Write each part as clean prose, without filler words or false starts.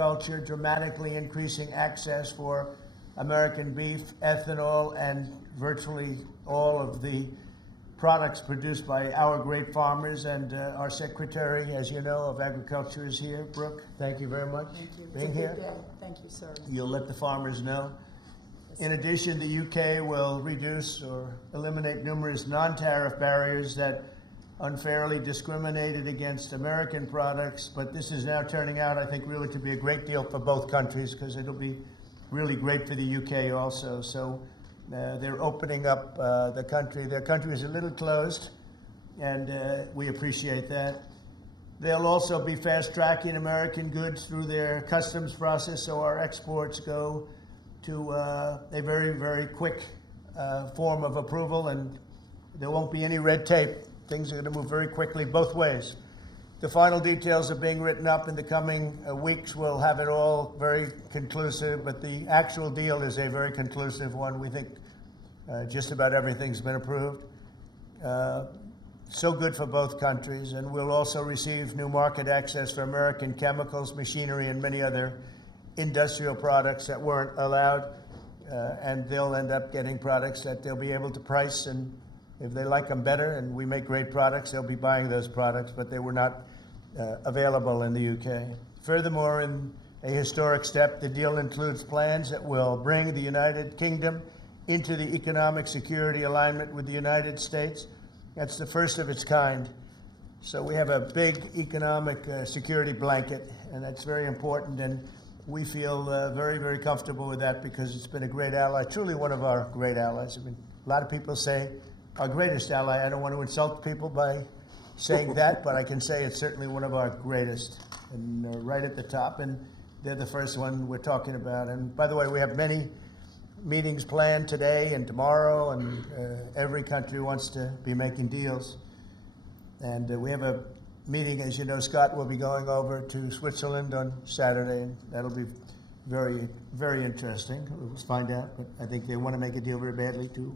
agriculture, dramatically increasing access for American beef, ethanol, and virtually all of the products produced by our great farmers. And our Secretary, as you know, of Agriculture is here. Brooke, thank you very much for being here. Good day. Thank you, sir. You'll let the farmers know. In addition, the UK will reduce or eliminate numerous non-tariff barriers that unfairly discriminated against American products, but this is now turning out, I think, really to be a great deal for both countries, because it'll be really great for the UK also. So they're opening up the country. Their country is a little closed, and we appreciate that. They'll also be fast-tracking American goods through their customs process, so our exports go to a very, very quick form of approval, and there won't be any red tape. Things are going to move very quickly both ways. The final details are being written up in the coming weeks. We'll have it all very conclusive, but the actual deal is a very conclusive one. We think just about everything's been approved. So good for both countries, and we'll also receive new market access for American chemicals, machinery, and many other industrial products that weren't allowed, and they'll end up getting products that they'll be able to price, and if they like them better and we make great products, they'll be buying those products, but they were not available in the UK. Furthermore, in a historic step, the deal includes plans that will bring the United Kingdom into the economic security alignment with the United States. That's the first of its kind. So we have a big economic security blanket, and that's very important, and we feel very, very comfortable with that because it's been a great ally, truly one of our great allies. I mean, a lot of people say our greatest ally. I don't want to insult people by saying that, but I can say it's certainly one of our greatest, and right at the top, and they're the first one we're talking about. And by the way, we have many meetings planned today and tomorrow, and every country wants to be making deals. And we have a meeting, as you know, Scott will be going over to Switzerland on Saturday, and that'll be very, very interesting. We'll find out, but I think they want to make a deal very badly too.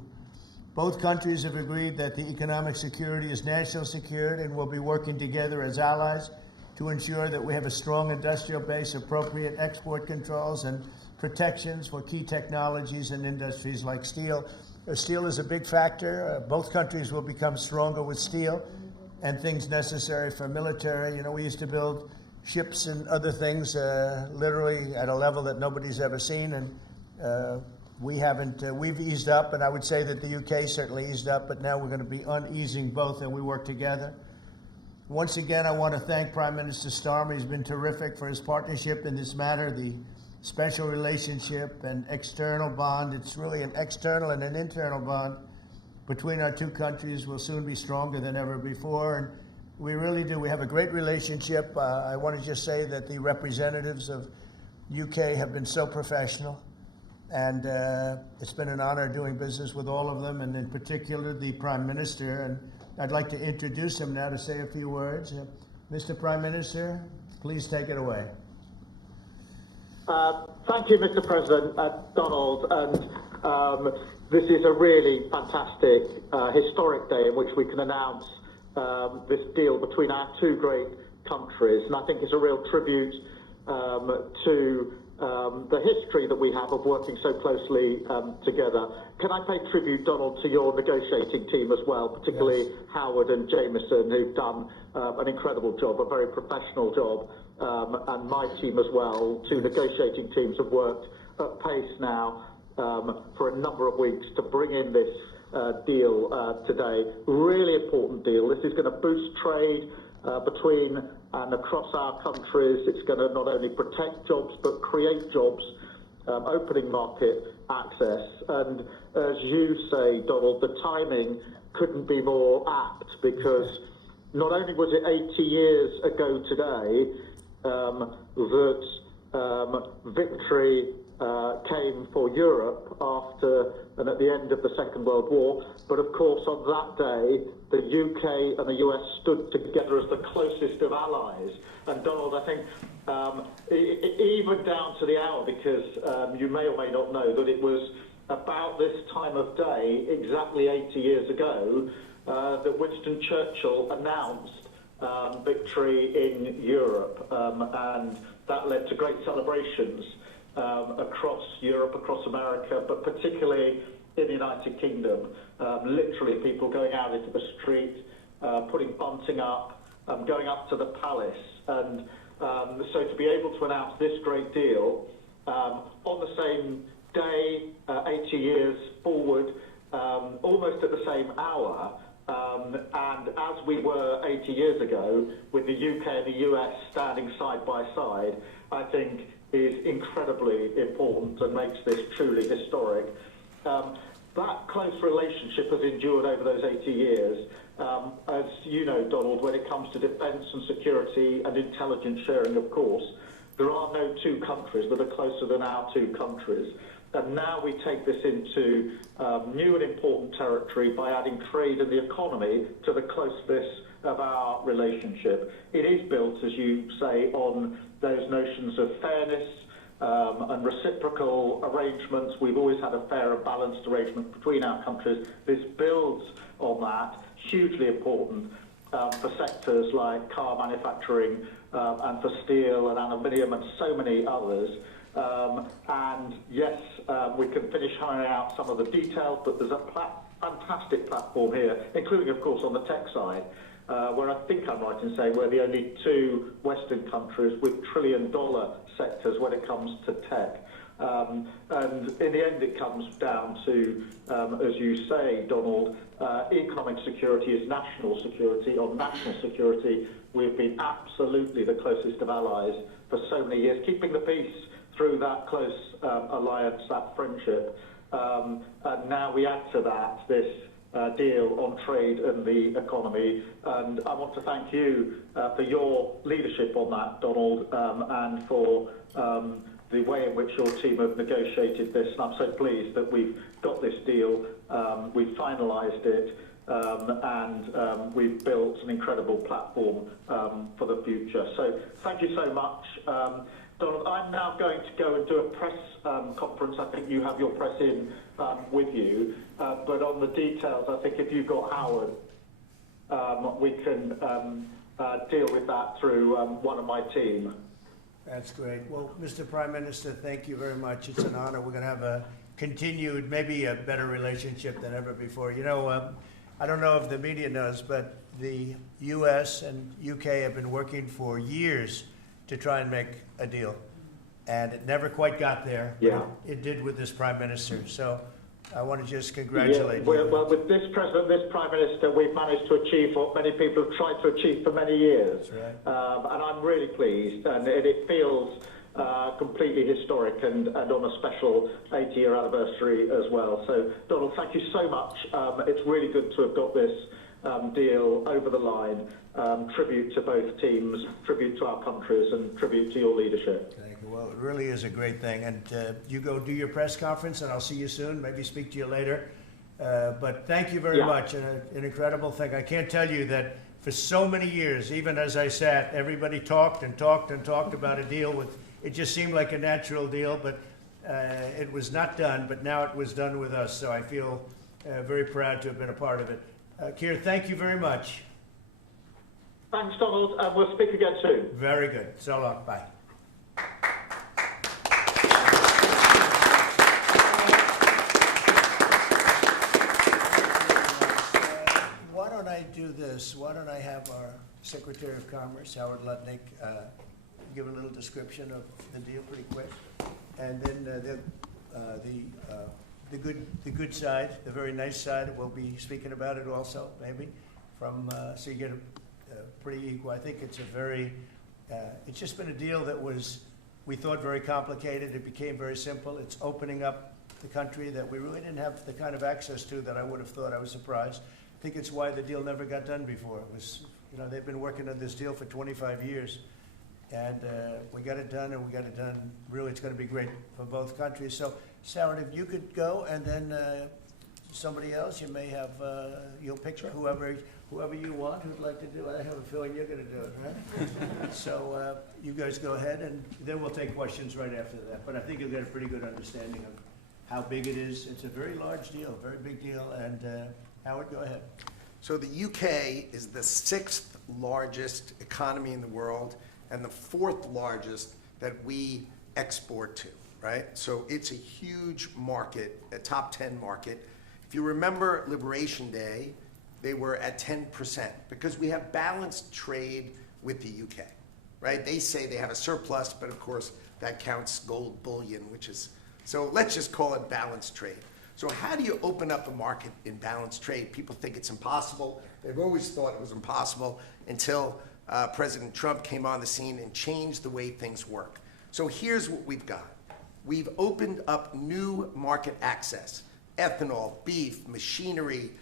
Both countries have agreed that the economic security is national security, and will be working together as allies to ensure that we have a strong industrial base, appropriate export controls, and protections for key technologies and industries like steel. Steel is a big factor. Both countries will become stronger with steel and things necessary for military. You know, we used to build ships and other things literally at a level that nobody's ever seen, and we haven't, we've eased up, and I would say that the UK certainly eased up, but now we're going to be uneasing both, and we work together. Once again, I want to thank Prime Minister Starmer. He's been terrific for his partnership in this matter. The special relationship and external bond, it's really an external and an internal bond between our two countries will soon be stronger than ever before, and we really do. We have a great relationship. I want to just say that the representatives of UK have been so professional, and it's been an honor doing business with all of them, and in particular the Prime Minister. And I'd like to introduce him now to say a few words. Mr. Prime Minister, please take it away. Thank you, Mr. President, Donald, and this is a really fantastic, historic day in which we can announce this deal between our two great countries, and I think it's a real tribute to the history that we have of working so closely together. Can I pay tribute, Donald, to your negotiating team as well, particularly yes, Howard and Jameson, who've done an incredible job, a very professional job, and my team as well. Two negotiating teams have worked at pace now for a number of weeks to bring in this deal today. Really important deal. This is going to boost trade between and across our countries. It's going to not only protect jobs but create jobs, opening market access. And as you say, Donald, the timing couldn't be more apt, because not only was it 80 years ago today that victory came for Europe after and at the end of the Second World War, but of course on that day the UK and the US stood together as the closest of allies. And Donald, I think even down to the hour, because you may or may not know that it was about this time of day, exactly 80 years ago, that Winston Churchill announced victory in Europe, and that led to great celebrations across Europe, across America, but particularly in the United Kingdom. Literally people going out into the street, putting bunting up, going up to the palace. And so to be able to announce this great deal on the same day, 80 years forward, almost at the same hour, and as we were 80 years ago, with the UK and the US standing side by side, I think is incredibly important and makes this truly historic. That close relationship has endured over those 80 years. As you know, Donald, when it comes to defence and security and intelligence sharing, of course, there are no two countries that are closer than our two countries. And now we take this into new and important territory by adding trade and the economy to the closeness of our relationship. It is built, as you say, on those notions of fairness and reciprocal arrangements. We've always had a fair and balanced arrangement between our countries. This builds on that, hugely important for sectors like car manufacturing and for steel and aluminium and so many others. And yes, we can finish ironing out some of the details, but there's a fantastic platform here, including, of course, on the tech side, where I think I'm right in saying we're the only two Western countries with trillion-dollar sectors when it comes to tech. And in the end, it comes down to, as you say, Donald, economic security is national security. On national security, we've been absolutely the closest of allies for so many years, keeping the peace through that close alliance, that friendship. And now we add to that this deal on trade and the economy. And I want to thank you for your leadership on that, Donald, and for the way in which your team have negotiated this. And I'm so pleased that we've got this deal, we've finalised it, and we've built an incredible platform for the future. So thank you so much. Donald, I'm now going to go and do a press conference. I think you have your press in with you. But on the details, I think if you've got Howard, we can deal with that through one of my team. That's great. Well, Mr. Prime Minister, thank you very much. It's an honor. We're going to have a continued, maybe a better relationship than ever before. You know, I don't know if the media knows, but the U.S. and UK have been working for years to try and make a deal. And it never quite got there. Yeah. It did with this Prime Minister. So I want to just congratulate you. Well, with this President, this Prime Minister, we've managed to achieve what many people have tried to achieve for many years. That's right. And I'm really pleased. And it feels completely historic and on a special 80-year anniversary as well. So, Donald, thank you so much. It's really good to have got this deal over the line. Tribute to both teams, tribute to our countries, and tribute to your leadership. Thank you. Well, it really is a great thing. And you go do your press conference, and I'll see you soon. Maybe speak to you later. But thank you very much. And an incredible thing. I can't tell you that for so many years, even as I sat, everybody talked and talked and talked about a deal with. It just seemed like a natural deal, but it was not done. But now it was done with us. So I feel very proud to have been a part of it. Keir, thank you very much. Thanks, Donald, and we'll speak again soon. Very good. So long. Bye. Why don't I do this? Why don't I have our Secretary of Commerce, Howard Lutnick, give a little description of the deal pretty quick, and then the good side, the very nice side, we'll be speaking about it also, maybe, from so you get a pretty equal. I think it's a very, it's just been a deal that was, we thought, very complicated. It became very simple. It's opening up the country that we really didn't have the kind of access to that I would have thought. I was surprised. I think it's why the deal never got done before. It was, you know, they've been working on this deal for 25 years. And we got it done, and we got it done. Really, it's going to be great for both countries. So, Sarah, if you could go, and then somebody else, you may have, you'll pick whoever you want who'd like to do it. I have a feeling you're going to do it, right? So you guys go ahead, and then we'll take questions right after that. But I think you'll get a pretty good understanding of how big it is. It's a very large deal, very big deal. And Howard, go ahead. So the UK is the 6th largest economy in the world and the 4th largest that we export to, right? So it's a huge market, a top 10 market. If you remember Liberation Day, they were at 10% because we have balanced trade with the UK, right? They say they have a surplus, but of course that counts gold bullion, which is, so let's just call it balanced trade. So how do you open up a market in balanced trade? People think it's impossible. They've always thought it was impossible until President Trump came on the scene and changed the way things work. So here's what we've got. We've opened up new market access, ethanol, beef, machinery,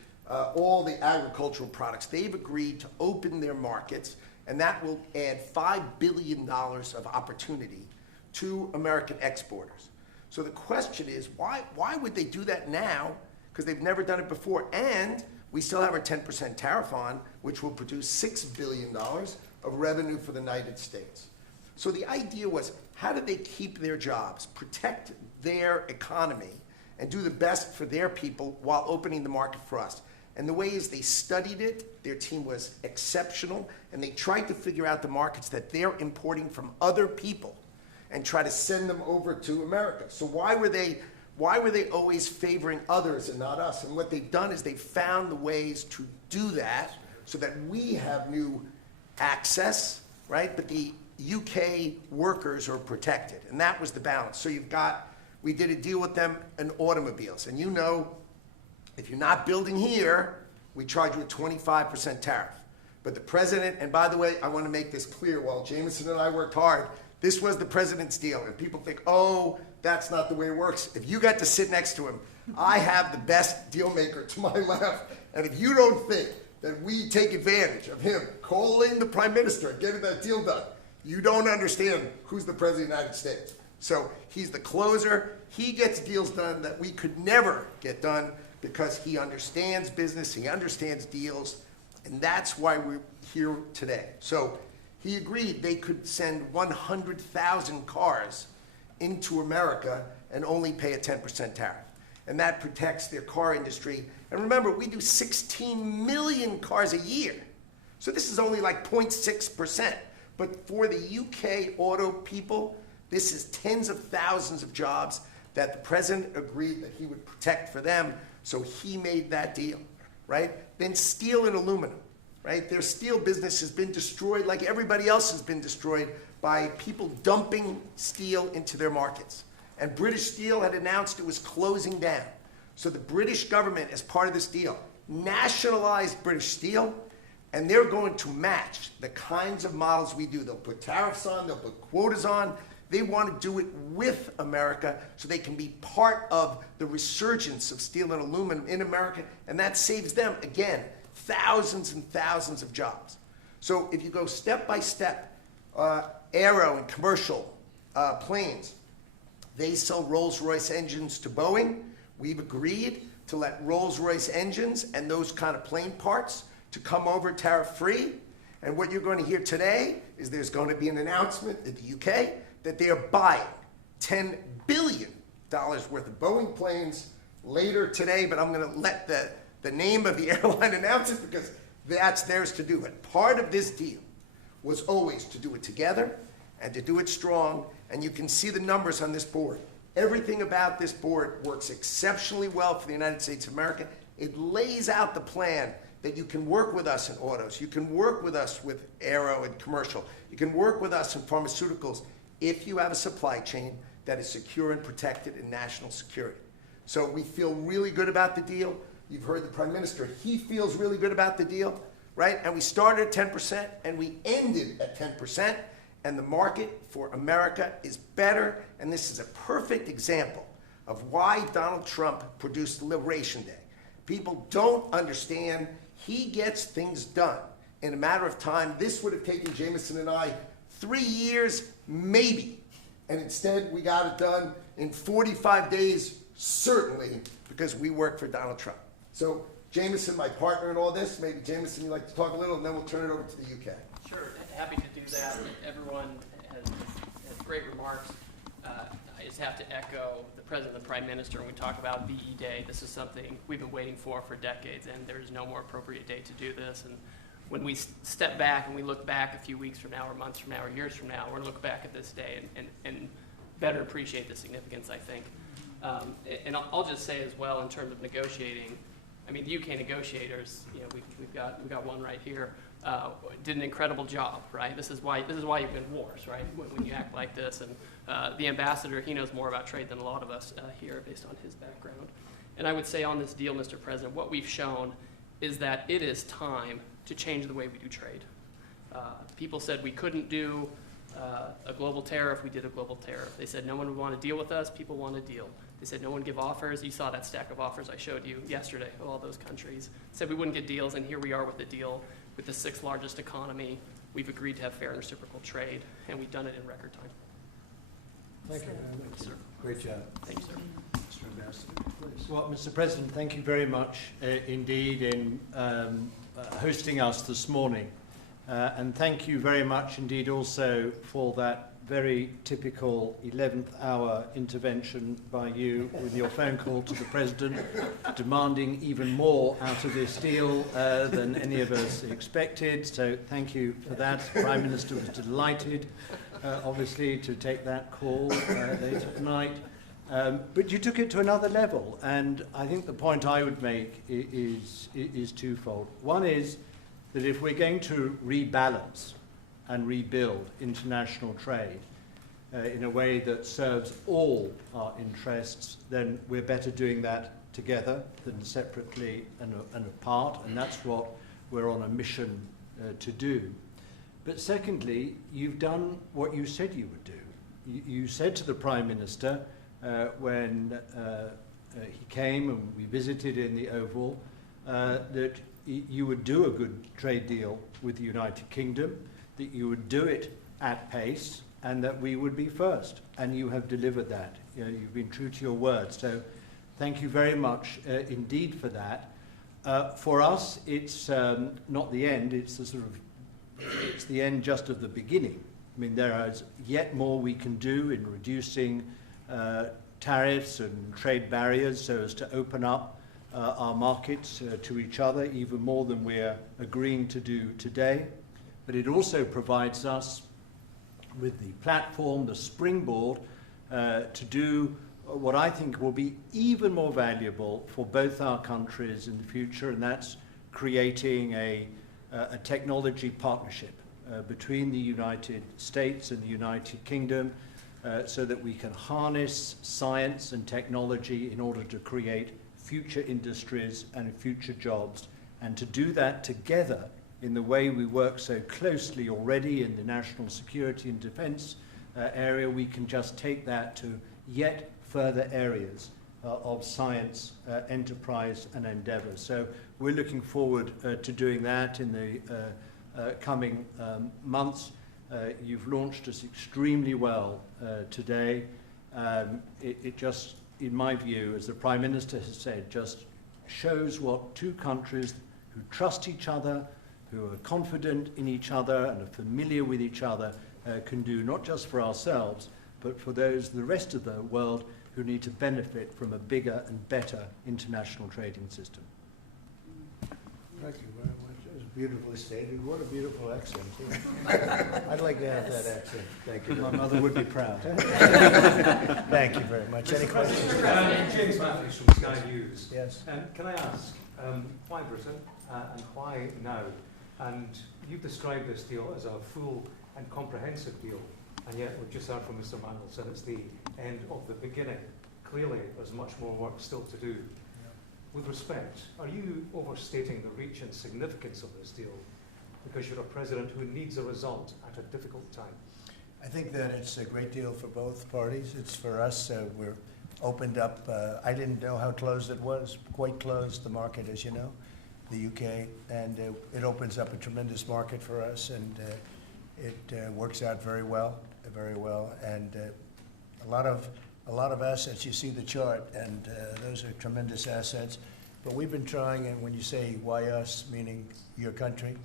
all the agricultural products. They've agreed to open their markets, and that will add $5 billion of opportunity to American exporters. So the question is, why would they do that now? Because they've never done it before. And we still have our 10% tariff on, which will produce $6 billion of revenue for the United States. So the idea was, how do they keep their jobs, protect their economy, and do the best for their people while opening the market for us? And the way is they studied it, their team was exceptional, and they tried to figure out the markets that they're importing from other people and try to send them over to America. So why were they always favoring others and not us? And what they've done is they've found the ways to do that so that we have new access, right? But the UK workers are protected, and that was the balance. So we did a deal with them in automobiles, and you know, if you're not building here, we charge you a 25% tariff. But the president, and by the way, I want to make this clear, while Jameson and I worked hard, this was the president's deal, and people think, oh, that's not the way it works. If you got to sit next to him, I have the best deal maker to my left, and if you don't think that we take advantage of him calling the prime minister and getting that deal done, you don't understand who's the president of the United States. So he's the closer. He gets deals done that we could never get done because he understands business, he understands deals, and that's why we're here today. So he agreed they could send 100,000 cars into America and only pay a 10% tariff. And that protects their car industry. And remember, we do 16 million cars a year. So this is only like 0.6%. But for the UK auto people, this is tens of thousands of jobs that the president agreed that he would protect for them. So he made that deal, right? Then steel and aluminum. Right? Their steel business has been destroyed like everybody else has been destroyed by people dumping steel into their markets. And British Steel had announced it was closing down. So the British government, as part of this deal, nationalized British Steel, and they're going to match the kinds of models we do. They'll put tariffs on, they'll put quotas on. They want to do it with America so they can be part of the resurgence of steel and aluminum in America, and that saves them, again, thousands and thousands of jobs. So if you go step by step, aero and commercial planes, they sell Rolls-Royce engines to Boeing. We've agreed to let Rolls-Royce engines and those kind of plane parts to come over tariff-free. And what you're going to hear today is there's going to be an announcement in the UK that they are buying $10 billion worth of Boeing planes later today, but I'm going to let the name of the airline announce it because that's theirs to do. But part of this deal was always to do it together and to do it strong, and you can see the numbers on this board. Everything about this board works exceptionally well for the United States of America. It lays out the plan that you can work with us in autos, you can work with us with aero and commercial, you can work with us in pharmaceuticals if you have a supply chain that is secure and protected in national security. So we feel really good about the deal. You've heard the Prime Minister, he feels really good about the deal, right? And we started at 10% and we ended at 10%, and the market for America is better, and this is a perfect example of why Donald Trump produced Liberation Day. People don't understand. He gets things done in a matter of time. This would have taken Jameson and I 3 years, maybe. And instead, we got it done in 45 days, certainly, because we work for Donald Trump. So, Jameson, my partner in all this, maybe Jameson, you'd like to talk a little, and then we'll turn it over to the UK. Sure, happy to do that. Everyone has great remarks. I just have to echo the President and the Prime Minister when we talk about VE Day. This is something we've been waiting for decades, and there is no more appropriate day to do this. And when we step back and we look back a few weeks from now or months from now or years from now, we're going to look back at this day and better appreciate the significance, I think. And I'll just say as well, in terms of negotiating, I mean, the UK negotiators, you know, we've got one right here, did an incredible job, right? This is why you win wars, right? When you act like this. And the ambassador, he knows more about trade than a lot of us here based on his background. And I would say on this deal, Mr. President, what we've shown is that it is time to change the way we do trade. People said we couldn't do a global tariff. We did a global tariff. They said no one would want to deal with us. People want to deal. They said no one give offers. You saw that stack of offers I showed you yesterday of all those countries. Said we wouldn't get deals, and here we are with a deal with the 6th largest economy. We've agreed to have fair and reciprocal trade, and we've done it in record time. Thank you very much. Thank you, sir. Great job. Thank you, sir. Mr. Ambassador, please. Well, Mr. President, thank you very much indeed in hosting us this morning. And thank you very much indeed also for that very typical 11th hour intervention by you with your phone call to the President, demanding even more out of this deal than any of us expected. So thank you for that. The Prime Minister was delighted, obviously, to take that call later tonight. But you took it to another level, and I think the point I would make is twofold. One is that if we're going to rebalance and rebuild international trade in a way that serves all our interests, then we're better doing that together than separately and apart, and that's what we're on a mission to do. But secondly, you've done what you said you would do. You said to the Prime Minister when he came and we visited in the Oval that you would do a good trade deal with the United Kingdom, that you would do it at pace, and that we would be first. And you have delivered that. You know, you've been true to your word. So thank you very much indeed for that. For us, it's not the end. It's it's the end just of the beginning. I mean, there is yet more we can do in reducing tariffs and trade barriers so as to open up our markets to each other even more than we're agreeing to do today. But it also provides us with the platform, the springboard, to do what I think will be even more valuable for both our countries in the future, and that's creating a technology partnership between the United States and the United Kingdom so that we can harness science and technology in order to create future industries and future jobs, and to do that together in the way we work so closely already in the national security and defense area. We can just take that to yet further areas of science, enterprise and endeavour. So we're looking forward to doing that in the coming months. You've launched us extremely well today. It just, in my view, as the Prime Minister has said, just shows what two countries who trust each other, who are confident in each other and are familiar with each other can do, not just for ourselves, but for the rest of the world who need to benefit from a bigger and better international trading system. Thank you very much. That was beautifully stated. What a beautiful accent, too. I'd like to have that accent. Thank you. My mother would be proud. Thank you very much. Any questions? James Matthews from Sky News. Yes. Can I ask, why Britain and why now? And you've described this deal as a full and comprehensive deal, and yet we've just heard from Mr. Mandel said it's the end of the beginning. Clearly, there's much more work still to do. With respect, are you overstating the reach and significance of this deal because you're a president who needs a result at a difficult time? I think that it's a great deal for both parties. It's for us. We're opened up. I didn't know how closed it was. Quite closed, the market, as you know, the UK. And it opens up a tremendous market for us. And it works out very well, And a lot of assets. You see the chart, and those are tremendous assets. But we've been trying, and when you say why us, meaning your country,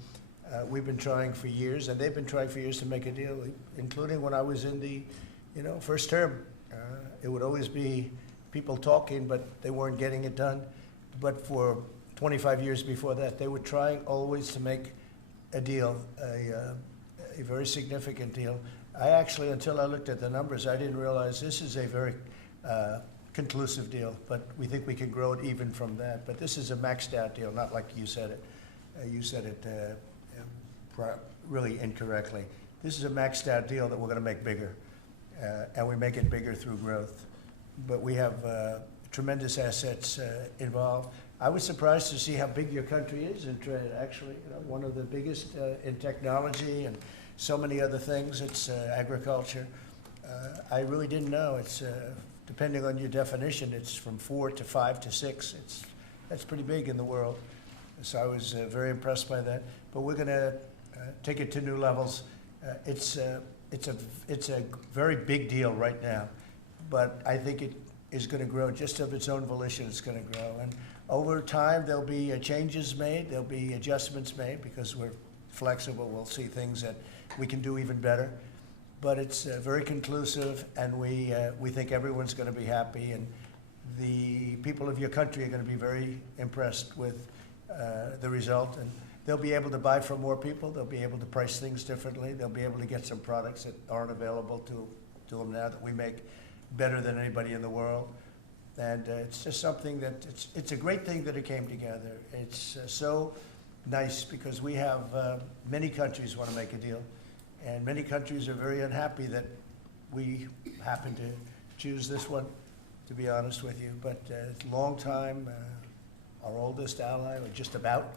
we've been trying for years, and they've been trying for years to make a deal, including when I was in the, first term. It would always be people talking, but they weren't getting it done. But for 25 years before that, they were trying always to make a deal, a very significant deal. I actually, until I looked at the numbers, I didn't realize this is a very conclusive deal, but we think we can grow it even from that. But this is a maxed out deal, not like you said it. You said it really incorrectly. This is a maxed out deal that we're going to make bigger, and we make it bigger through growth. But we have tremendous assets involved. I was surprised to see how big your country is in trade, actually. You know, one of the biggest in technology and so many other things. It's agriculture. I really didn't know. It's depending on your definition, it's from 4 to 5 to 6. That's pretty big in the world. So I was very impressed by that. But we're going to take it to new levels. It's a very big deal right now, but I think it is going to grow just of its own volition. It's going to grow, and over time there'll be changes made. There'll be adjustments made because we're flexible. We'll see things that we can do even better. But it's very conclusive, and we think everyone's going to be happy, and the people of your country are going to be very impressed with the result, and they'll be able to buy from more people. They'll be able to price things differently. They'll be able to get some products that aren't available to them now that we make better than anybody in the world. And it's just something that it's a great thing that it came together. It's so nice because we have many countries want to make a deal, and many countries are very unhappy that we happen to choose this one, to be honest with you. But it's a long time, our oldest ally, or just about.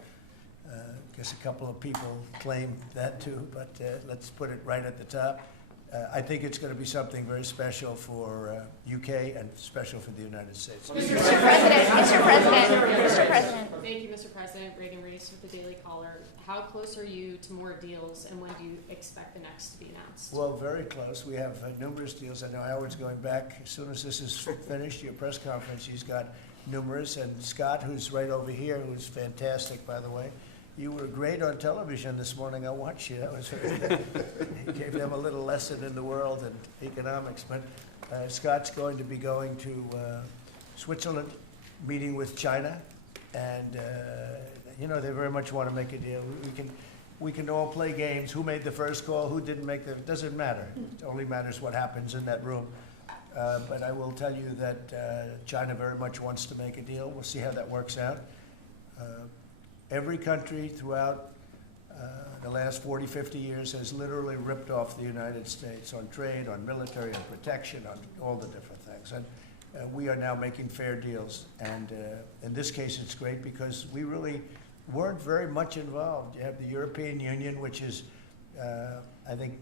I guess a couple of people claim that too, but let's put it right at the top. I think it's going to be something very special for UK and special for the United States. Mr. President. Thank you, Mr. President. Reagan Reese with the Daily Caller. How close are you to more deals, and when do you expect the next to be announced? Well, very close. We have numerous deals. I know Howard's going back. As soon as this is finished, your press conference, he's got numerous. And Scott, who's right over here, who's fantastic, by the way. You were great on television this morning. I watched you. That was very good. You gave them a little lesson in the world and economics. But Scott's going to be going to Switzerland, meeting with China, and you know, they very much want to make a deal. We can all play games. Who made the first call? Who didn't make the? It doesn't matter. It only matters what happens in that room. But I will tell you that China very much wants to make a deal. We'll see how that works out. Every country throughout the last 40, 50 years has literally ripped off the United States on trade, on military, on protection, on all the different things. And we are now making fair deals. And in this case, it's great because we really weren't very much involved. You have the European Union, which is, I think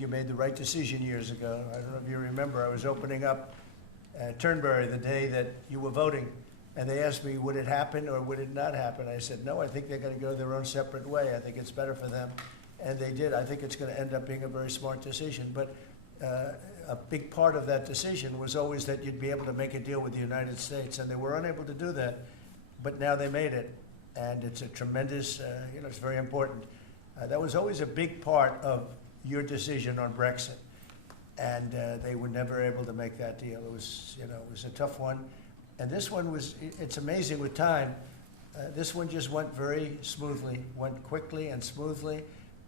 you made the right decision years ago. I don't know if you remember, I was opening up Turnberry the day that you were voting. And they asked me, would it happen or would it not happen? I said, no, I think they're going to go their own separate way. I think it's better for them. And they did. I think it's going to end up being a very smart decision. But a big part of that decision was always that you'd be able to make a deal with the United States. And they were unable to do that. But now they made it. And it's a tremendous, it's very important. That was always a big part of your decision on Brexit. And they were never able to make that deal. It was a tough one. And this one it's amazing with time. This one just went very smoothly, went quickly and smoothly,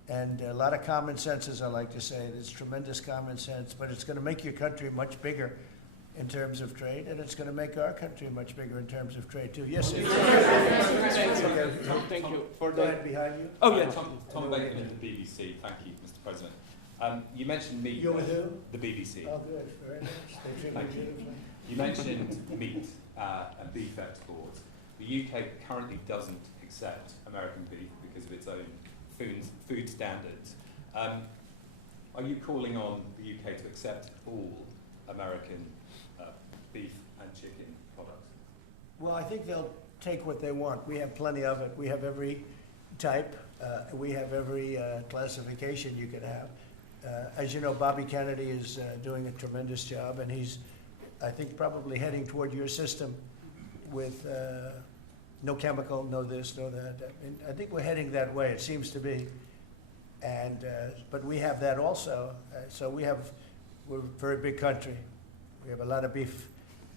and a lot of common sense, as I like to say. There's tremendous common sense, but it's going to make your country much bigger in terms of trade, and it's going to make our country much bigger in terms of trade, too. Yes, sir. Thank you. Go ahead, behind you. Oh, yeah. Tom Bacon at the BBC. Thank you, Mr. President. You mentioned meat. You're with who? The BBC. Oh, good. Very nice. They treat Thank me you. beautifully. You mentioned meat and beef exports. The UK currently doesn't accept American beef because of its own food standards. Are you calling on the UK to accept all American beef and chicken products? Well, I think they'll take what they want. We have plenty of it. We have every type. We have every classification you could have. As you know, Bobby Kennedy is doing a tremendous job, and he's, I think, probably heading toward your system with no chemical, no this, no that. I think we're heading that way, it seems to be. And but we have that also. So we're a very big country. We have a lot of beef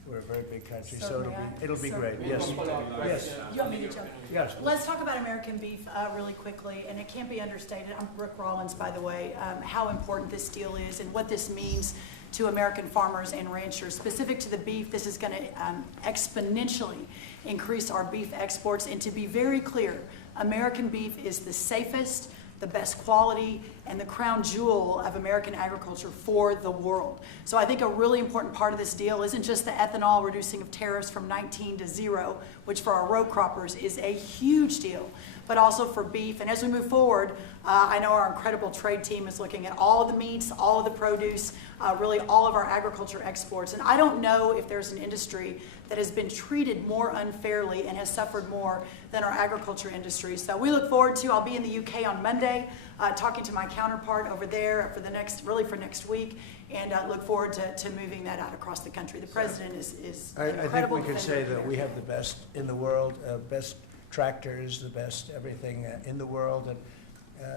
We're a very big country, so Certainly, it'll be so- great. One Yes. follow-up Yes. question. You want me to jump? Yes. Let's talk about American beef really quickly, and it can't be understated. I'm Brooke Rollins, by the way, how important this deal is and what this means to American farmers and ranchers. Specific to the beef, this is going to exponentially increase our beef exports. And to be very clear, American beef is the safest, the best quality, and the crown jewel of American agriculture for the world. So I think a really important part of this deal isn't just the ethanol reducing of tariffs from 19 to 0, which for our row croppers is a huge deal, but also for beef. And as we move forward, I know our incredible trade team is looking at all of the meats, all of the produce, really all of our agriculture exports. And I don't know if there's an industry that has been treated more unfairly and has suffered more than our agriculture industry. So we look forward to, I'll be in the UK on Monday, talking to my counterpart over there for next week, and look forward to moving that out across the country. The president is I think incredible. we can say defender that here. we have the best in the world, best tractors, the best everything in the world, and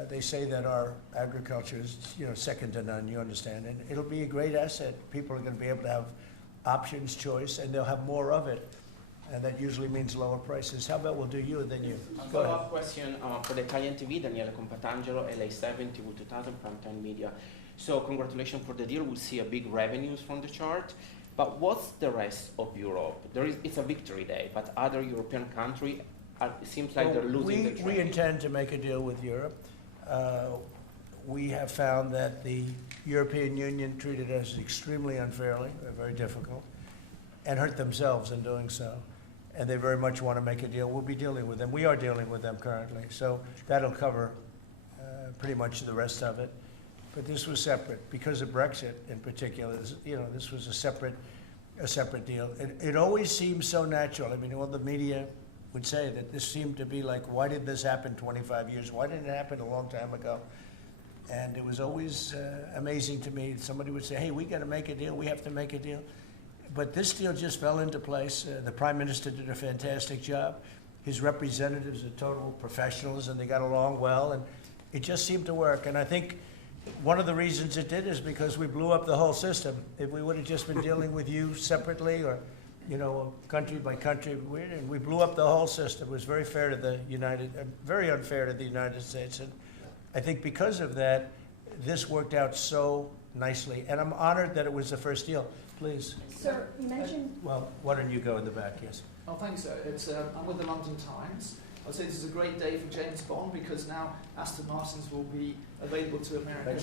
they say that our agriculture is, second to none. You understand, and it'll be a great asset. People are going to be able to have options, choice, and they'll have more of it, and that usually means lower prices. How about we'll do you and then you? A Go ahead. follow-up question for the Italian TV, Daniele Compatangelo, LA7, TV 2000, Primetime Media. So congratulations for the deal. We'll see a big revenues from the chart. But what's the rest of Europe? It's a victory day, but other European countries, it seems like they're losing the trade. We intend to make a deal with Europe. We have found that the European Union treated us extremely unfairly, very difficult, and hurt themselves in doing so. And they very much want to make a deal. We'll be dealing with them. We are dealing with them currently. So that'll cover pretty much the rest of it. But this was separate because of Brexit in particular. This was a separate deal. It always seems so natural. I mean, all the media would say that this seemed to be like, why did this happen 25 years? Why didn't it happen a long time ago? And it was always amazing to me. Somebody would say, hey, we got to make a deal. We have to make a deal. But this deal just fell into place. The Prime Minister did a fantastic job. His representatives are total professionals, and they got along well. And it just seemed to work. And I think one of the reasons it did is because we blew up the whole system. If we would have just been dealing with you separately or, country by country, we blew up the whole system. It was very fair to the very unfair to the United States. And I think because of that, this worked out so nicely. And I'm honored that it was the first deal. Please. Sir, you mentioned... Well, why don't you go in the back, yes. Oh, thanks, sir. I'm with the London Times. I'd say this is a great day for James Bond because now Aston Martins will be available to American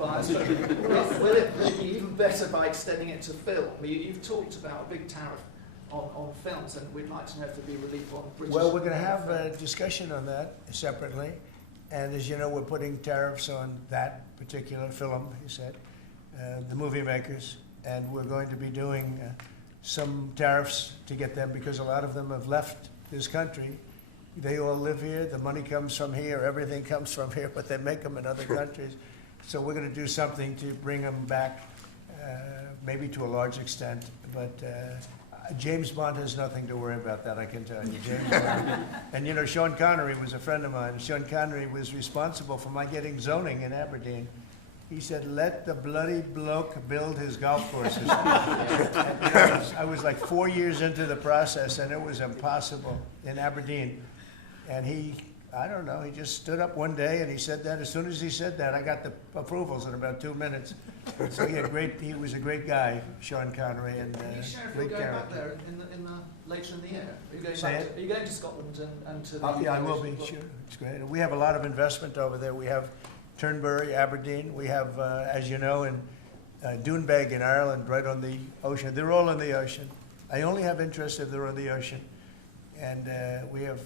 buyers. Will it be even better by extending it to film? You've talked about a big tariff on films, and we'd like to know if there'll be relief on British... Well, we're going to have a discussion on that separately. And as you know, we're putting tariffs on that particular film, he said, the movie makers. And we're going to be doing some tariffs to get them because a lot of them have left this country. They all live here. The money comes from here. Everything comes from here, but they make them in other countries. So we're going to do something to bring them back, maybe to a large extent. But James Bond has nothing to worry about that, I can tell you. James Bond. And Sean Connery was a friend of mine. Sean Connery was responsible for my getting zoning in Aberdeen. He said, let the bloody bloke build his golf courses. I was like 4 years into the process, and it was impossible in Aberdeen. And he just stood up one day and he said that. As soon as he said that, I got the approvals in about 2 minutes. So he was a great guy, Sean Connery, and Are you sure if great you're going back character. there later in the year? Are you going to Scotland and to the... Yeah, I will be, sure. It's great. And we have a lot of investment over there. We have Turnberry, Aberdeen. We have, as you know, in Doonbeg in Ireland, right on the ocean. They're all in the ocean. I only have interest if they're on the ocean. And we have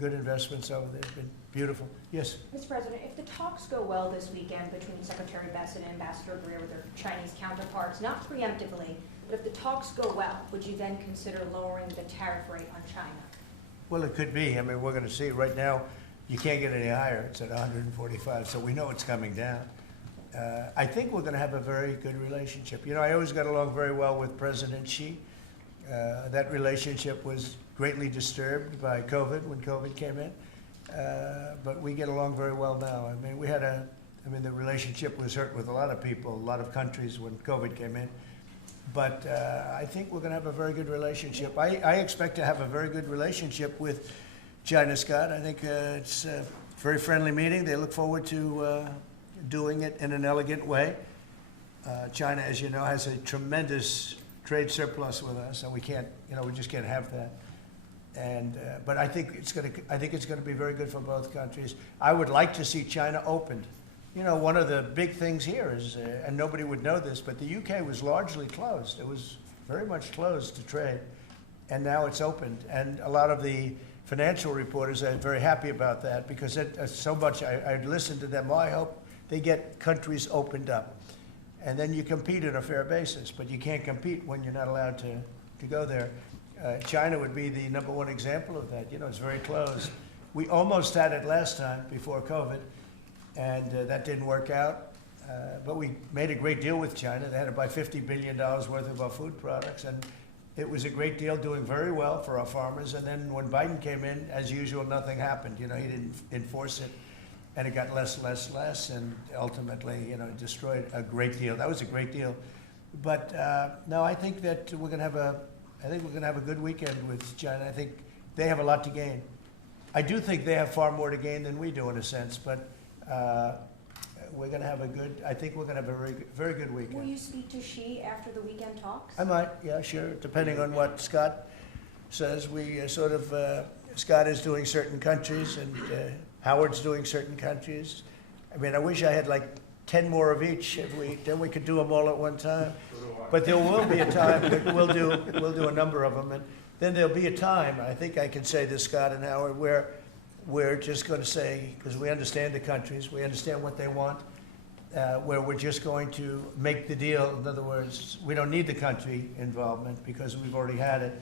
good investments over there. It's been beautiful. Yes? Mr. President, if the talks go well this weekend between Secretary Bessent and Ambassador Greer with their Chinese counterparts, not preemptively, but if the talks go well, would you then consider lowering the tariff rate on China? Well, it could be. I mean, we're going to see. Right now, you can't get any higher. It's at 145, so we know it's coming down. I think we're going to have a very good relationship. I always got along very well with President Xi. That relationship was greatly disturbed by COVID when COVID came in, but we get along very well now. I mean, the relationship was hurt with a lot of people, a lot of countries when COVID came in. But I think we're going to have a very good relationship. I expect to have a very good relationship with China, Scott. I think it's a very friendly meeting. They look forward to doing it in an elegant way. China, as you know, has a tremendous trade surplus with us, and we just can't have that. And but I think it's going to be very good for both countries. I would like to see China opened. You know, one of the big things here is, and nobody would know this, but the UK was largely closed. It was very much closed to trade, and now it's opened. And a lot of the financial reporters are very happy about that because so much. I listened to them. Well, I hope they get countries opened up, and then you compete on a fair basis. But you can't compete when you're not allowed to go there. China would be the number one example of that. You know, it's very closed. We almost had it last time before COVID. And that didn't work out. But we made a great deal with China. They had to buy $50 billion worth of our food products. And it was a great deal, doing very well for our farmers. And then when Biden came in, as usual, nothing happened. You know, he didn't enforce it. And it got less, and ultimately, you know, destroyed a great deal. That was a great deal. But no, I think that we're going to have a good weekend with China. I think they have a lot to gain. I do think they have far more to gain than we do in a sense, but we're going to have I think we're going to have a very, very good weekend. Will you speak to Xi after the weekend talks? I might, yeah, sure, depending on what Scott says. We Scott is doing certain countries, and Howard's doing certain countries. I mean, I wish I had like 10 more of each. Then we could do them all at one time. But there will be a time, we'll do a number of them, and then there'll be a time, I think I can say this, Scott and Howard, where we're just going to say, because we understand the countries, we understand what they want, where we're just going to make the deal. In other words, we don't need the country involvement because we've already had it.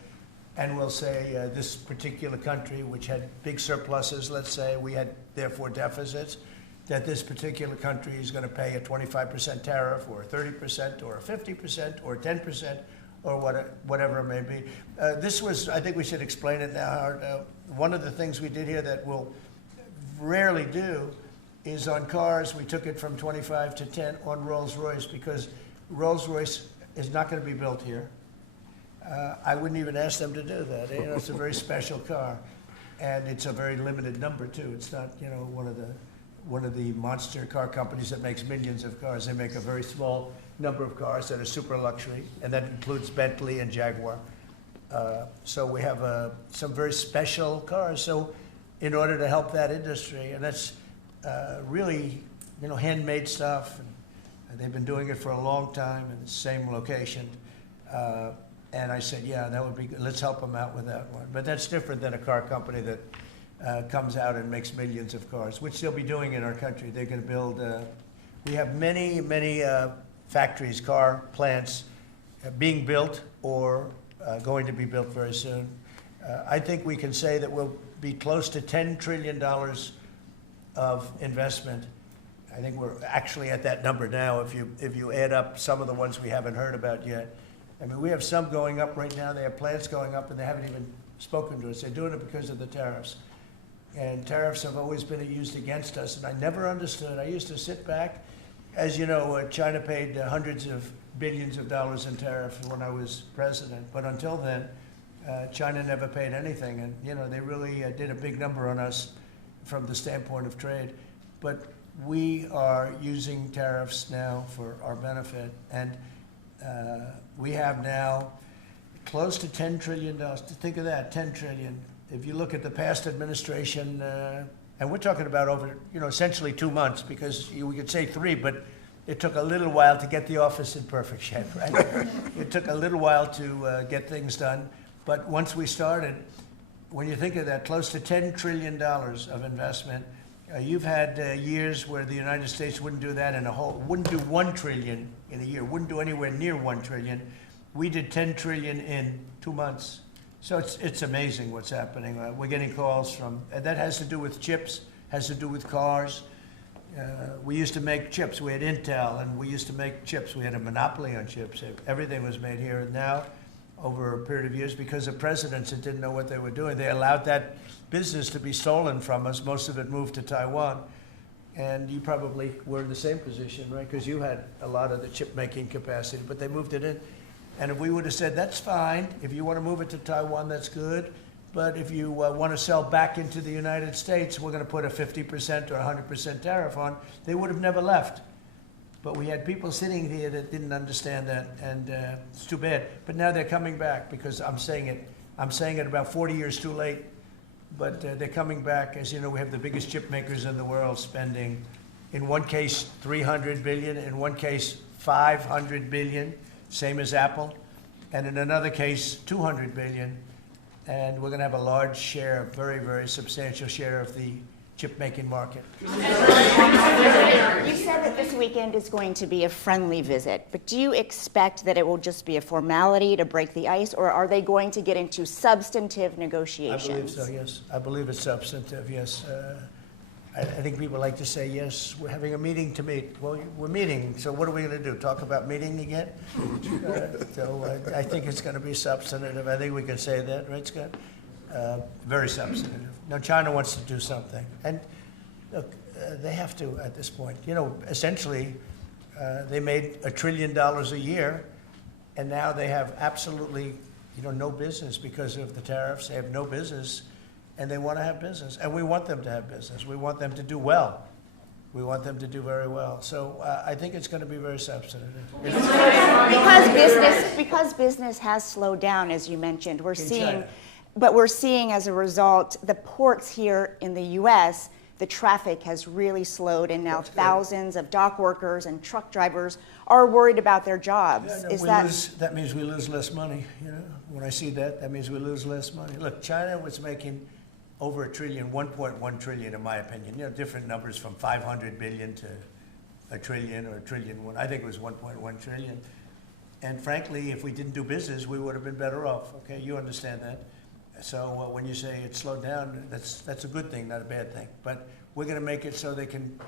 And we'll say this particular country, which had big surpluses, let's say, we had therefore deficits, that this particular country is going to pay a 25% tariff or a 30% or a 50% or 10% or whatever it may be. I think we should explain it now, Howard. One of the things we did here that we'll rarely do is on cars, we took it from 25 to 10 on Rolls-Royce because Rolls-Royce is not going to be built here. I wouldn't even ask them to do that. You know, it's a very special car, and it's a very limited number too. It's not, you know, one of the monster car companies that makes millions of cars. They make a very small number of cars that are super luxury, and that includes Bentley and Jaguar. So we have some very special cars. So in order to help that industry, and that's really, you know, handmade stuff, and they've been doing it for a long time in the same location. And I said, yeah, that would be good. Let's help them out with that one. But that's different than a car company that comes out and makes millions of cars, which they'll be doing in our country. They're going to build, we have many factories, car plants being built or going to be built very soon. I think we can say that we'll be close to $10 trillion of investment. I think we're actually at that number now if you add up some of the ones we haven't heard about yet. I mean, we have some going up right now. They have plants going up, and they haven't even spoken to us. They're doing it because of the tariffs. And tariffs have always been used against us, and I never understood. I used to sit back. As you know, China paid hundreds of billions of dollars in tariffs when I was president. But until then, China never paid anything. And, you know, they really did a big number on us from the standpoint of trade. But we are using tariffs now for our benefit. And we have now close to $10 trillion. Think of that, $10 trillion. If you look at the past administration, and we're talking about over, you know, essentially 2 months, because we could say 3, but it took a little while to get the office in perfect shape, right? It took a little while to get things done. But once we started, when you think of that, close to $10 trillion of investment, you've had years where the United States wouldn't do that wouldn't do $1 trillion in a year, wouldn't do anywhere near $1 trillion. We did $10 trillion in 2 months. So it's amazing what's happening. We're getting calls from, and that has to do with chips, has to do with cars. We used to make chips. We had Intel, and we used to make chips. We had a monopoly on chips. Everything was made here. And now, over a period of years, because of presidents that didn't know what they were doing, they allowed that business to be stolen from us. Most of it moved to Taiwan. And you probably were in the same position, right? Because you had a lot of the chip-making capacity, but they moved it in. And if we would have said, that's fine, if you want to move it to Taiwan, that's good, but if you want to sell back into the United States, we're going to put a 50% or 100% tariff on, they would have never left. But we had people sitting here that didn't understand that, and it's too bad. But now they're coming back, because I'm saying it about 40 years too late, but they're coming back. As you know, we have the biggest chip makers in the world spending, in one case, $300 billion, in one case, $500 billion, same as Apple, and in another case, $200 billion. And we're going to have a large share, a very, very substantial share of the chip-making market. You said that this weekend is going to be a friendly visit, but do you expect that it will just be a formality to break the ice, or are they going to get into substantive negotiations? I believe so, yes. I believe it's substantive, yes. I think people like to say, yes, we're having a meeting to meet. Well, we're meeting, so what are we going to do, talk about meeting again? I think it's going to be substantive. I think we can say that, right, Scott? Very substantive. Now, China wants to do something. And look, they have to at this point. You know, essentially, they made $1 trillion a year, and now they have absolutely, no business because of the tariffs. They have no business, and they want to have business. And we want them to have business. We want them to do well. We want them to do very well. So I think it's going to be very substantive. Because business has slowed down, as you mentioned, we're seeing. China. But we're seeing, as a result, the ports here in the U.S., the traffic has really slowed, and now thousands of dock workers and truck drivers are worried about their jobs. That means we lose less money. When I see that, that means we lose less money. Look, China was making over $1 trillion, 1.1 trillion, in my opinion. Different numbers from 500 billion to $1 trillion or $1 trillion. I think it was 1.1 trillion. And frankly, if we didn't do business, we would have been better off. Okay, you understand that. So when you say it slowed down, that's a good thing, not a bad thing. But we're going to make it so they can,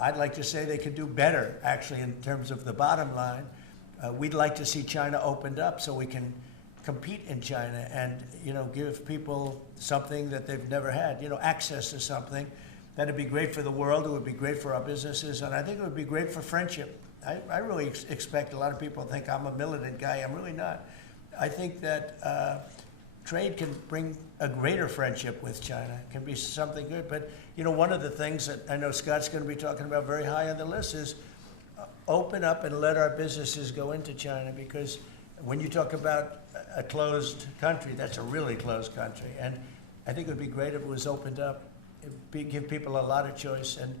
I'd like to say they can do better, actually, in terms of the bottom line. We'd like to see China opened up so we can compete in China and, give people something that they've never had, access to something. That'd be great for the world. It would be great for our businesses. And I think it would be great for friendship. I really expect a lot of people think I'm a militant guy. I'm really not. I think that trade can bring a greater friendship with China. It can be something good. But, one of the things that I know Scott's going to be talking about very high on the list is open up and let our businesses go into China, because when you talk about a closed country, that's a really closed country. And I think it would be great if it was opened up. It'd give people a lot of choice and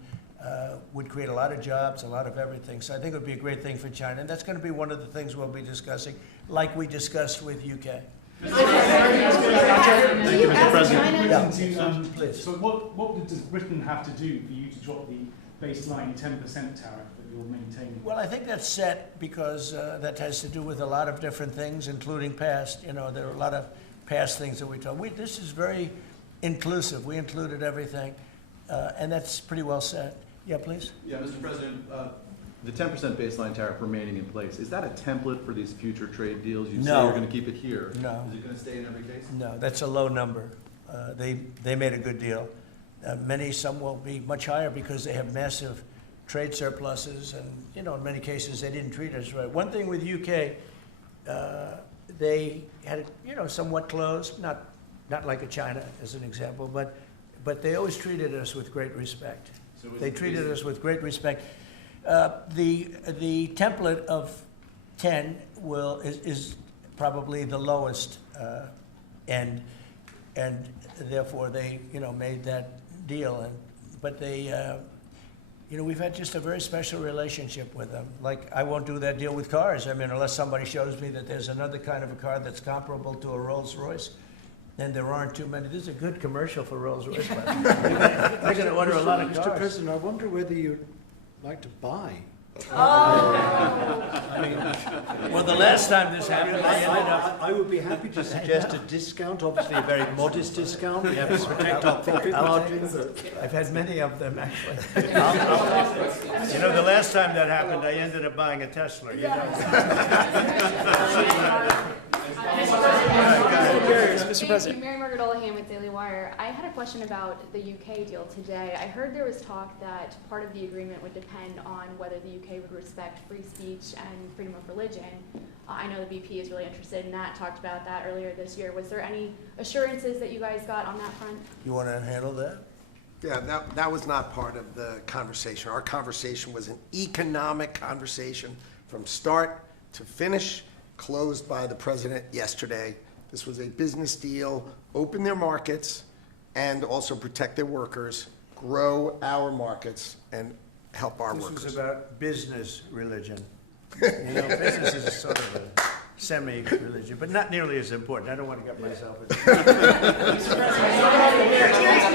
would create a lot of jobs, a lot of everything. So I think it would be a great thing for China. And that's going to be one of the things we'll be discussing, like we discussed with UK. Thank you, Mr. President. Please. So what does Britain have to do for you to drop the baseline 10% tariff that you're maintaining? Well, I think that's set because that has to do with a lot of different things, including past. There are a lot of past things that we talk. This is very inclusive. We included everything, and that's pretty well set. Yeah, please. Yeah, Mr. President. The 10% baseline tariff remaining in place, is that a template for these future trade deals? You say you're going to keep it here. No. Is it going to stay in every case? No, that's a low number. They made a good deal. Some will be much higher because they have massive trade surpluses, and in many cases they didn't treat us right. One thing with UK, they had it somewhat closed, not like a China as an example, but they always treated us with great respect. So they treated us with great respect. The template of 10 is probably the lowest end, and therefore they made that deal. But they we've had just a very special relationship with them. Like, I won't do that deal with cars. I mean, unless somebody shows me that there's another kind of a car that's comparable to a Rolls Royce. And there aren't too many. This is a good commercial for Rolls Royce. They're going to order a lot of cars. Mr. President, I wonder whether you'd like to buy. Well, the last time this happened, I ended up. I would be happy to suggest a discount, obviously a very modest discount. We have to protect our profit margins. I've had many of them, actually. The last time that happened, I ended up buying a Tesla. Mr. President. Mary Margaret Olahan with Daily Wire. I had a question about the UK deal today. I heard there was talk that part of the agreement would depend on whether the UK would respect free speech and freedom of religion. I know the BP is really interested in that, talked about that earlier this year. Was there any assurances that you guys got on that front? You want to handle that? Yeah, that was not part of the conversation. Our conversation was an economic conversation from start to finish, closed by the president yesterday. This was a business deal, open their markets, and also protect their workers, grow our markets, and help our workers. This was about business religion. You know, business is sort of a semi-religion, but not nearly as important. I don't want to get myself into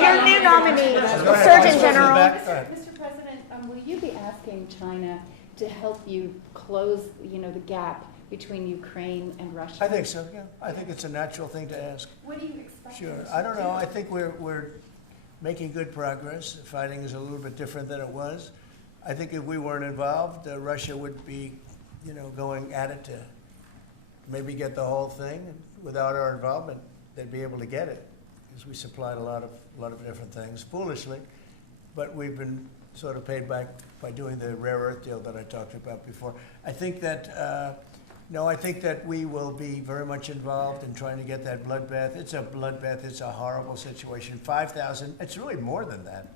Your new nominee, Surgeon General. Mr. President, will you be asking China to help you close, the gap between Ukraine and Russia? I think so, yeah. I think it's a natural thing to ask. What do you expect? Sure. I don't know. I think we're making good progress. Fighting is a little bit different than it was. I think if we weren't involved, Russia would be, going at it to maybe get the whole thing. And without our involvement, they'd be able to get it because we supplied a lot of different things foolishly. But we've been sort of paid back by doing the rare earth deal that I talked about before. I think that. I think that we will be very much involved in trying to get that bloodbath. It's a bloodbath. It's a horrible situation. 5,000, it's really more than that.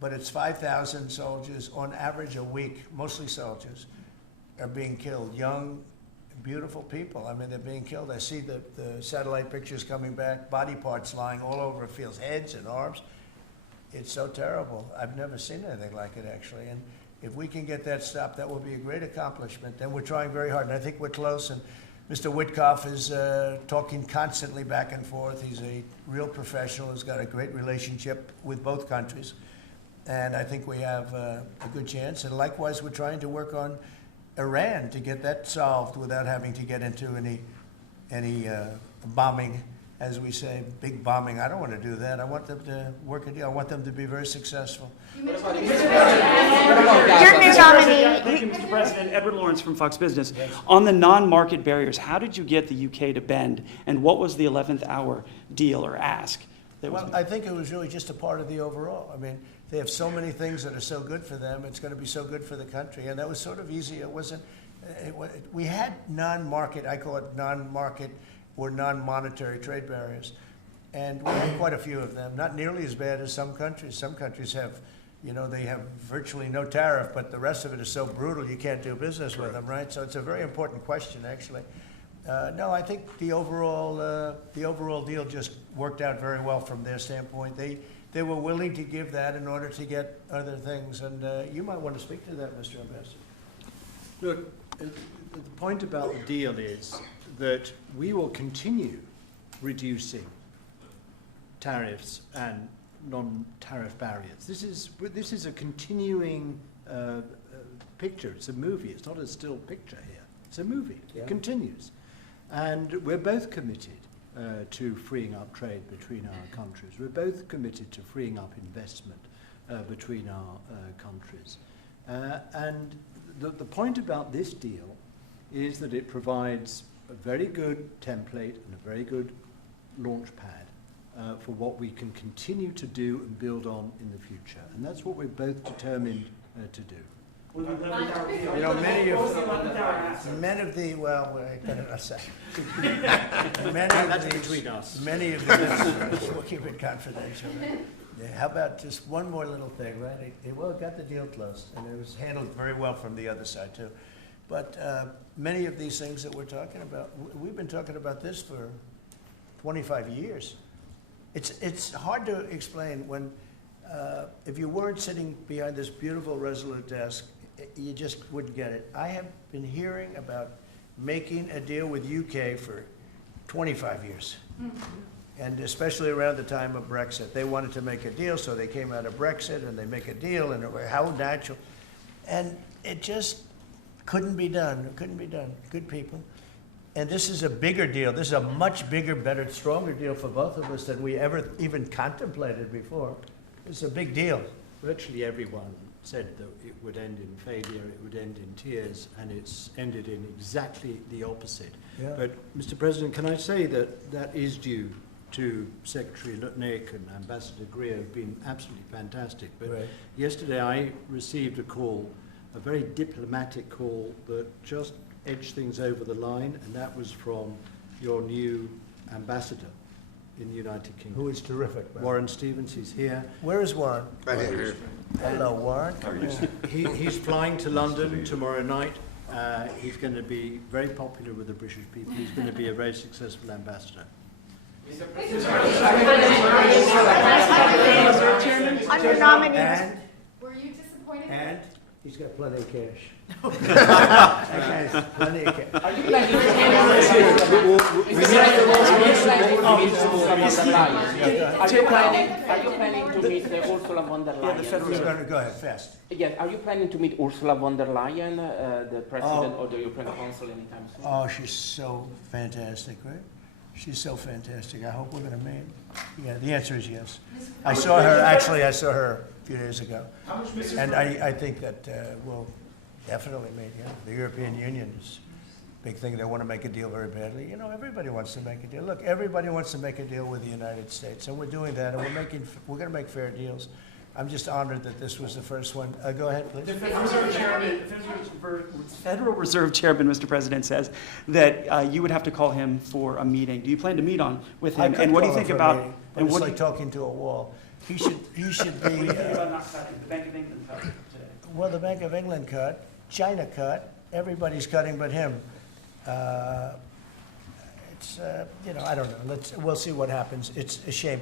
But it's 5,000 soldiers on average a week, mostly soldiers, are being killed. Young, beautiful people. I mean, they're being killed. I see the satellite pictures coming back, body parts lying all over fields, heads and arms. It's so terrible. I've never seen anything like it, actually. And if we can get that stopped, that will be a great accomplishment. And we're trying very hard, and I think we're close. And Mr. Witkoff is talking constantly back and forth. He's a real professional who's got a great relationship with both countries. And I think we have a good chance. And likewise, we're trying to work on Iran to get that solved without having to get into any bombing, as we say, big bombing. I don't want to do that. I want them to work a deal. I want them to be very successful. Your new nominee. Thank you, Mr. President. Edward Lawrence from Fox Business. Yes. On the non-market barriers, how did you get the UK to bend, and what was the 11th hour deal or ask? Well, I think it was really just a part of the overall. I mean, they have so many things that are so good for them. It's going to be so good for the country, and that was sort of easy. It wasn't. We had non-market. I call it non-market or non-monetary trade barriers, and we had quite a few of them. Not nearly as bad as some countries. Some countries have, they have virtually no tariff, but the rest of it is so brutal you can't do business with them, right? So it's a very important question, actually. No, I think the overall deal just worked out very well from their standpoint. They were willing to give that in order to get other things, and you might want to speak to that, Mr. Ambassador. Look, the point about the deal is that we will continue reducing tariffs and non-tariff barriers. This is a continuing picture. It's a movie. It's not a still picture here. It's a movie. Yeah. It continues. And we're both committed to freeing up trade between our countries. We're both committed to freeing up investment between our countries. And the point about this deal is that it provides a very good template and a very good launch pad for what we can continue to do and build on in the future. And that's what we're both determined to do. Many of the we'll keep it confidential. Yeah, how about just one more little thing, right? It got the deal closed, and it was handled very well from the other side, too. But many of these things that we're talking about, we've been talking about this for 25 years. It's hard to explain when, if you weren't sitting behind this beautiful Resolute desk, you just wouldn't get it. I have been hearing about making a deal with UK for 25 years. Mm-hmm. And especially around the time of Brexit. They wanted to make a deal, so they came out of Brexit and they make a deal, and how natural. And it just couldn't be done. It couldn't be done. Good people. And this is a bigger deal. This is a much bigger, better, stronger deal for both of us than we ever even contemplated before. It's a big deal. Virtually everyone said that it would end in failure, it would end in tears, and it's ended in exactly the opposite. Yeah. But, Mr. President, can I say that that is due to Secretary Lutnick and Ambassador Greer, who've been absolutely fantastic. But right. Yesterday I received a call, a very diplomatic call, that just edge things over the line, and that was from your new ambassador in the United Kingdom. Who is terrific. Man. Warren Stevens, he's here. Where is Warren? Right here. Hello, Warren. He's flying to London tomorrow night. He's going to be very popular with the British people. He's going to be a very successful ambassador. Under nominee. Were you disappointed? And he's got plenty of cash. Okay, plenty of cash. Are you planning to meet Ursula von der Leyen? Go ahead, fast. Yes, are you planning to meet Ursula von der Leyen, the president of the European Council, anytime soon? Oh, she's so fantastic, right? She's so fantastic. I hope we're going to meet. Yeah, the answer is yes. I saw her a few days ago. And I think that we'll definitely meet. Yeah. The European Union is a big thing. They want to make a deal very badly. You know, everybody wants to make a deal. Look, everybody wants to make a deal with the United States, and we're doing that, and we're going to make fair deals. I'm just honored that this was the first one. Go ahead, please. The Federal Reserve Chairman, Mr. President, says that you would have to call him for a meeting. Do you plan to meet with him? And what do you think about? And it's like talking to a wall. He should be. What do you think about not cutting the Bank of England cut today? Well, the Bank of England cut, China cut, everybody's cutting but him. I don't know. We'll see what happens. It's a shame.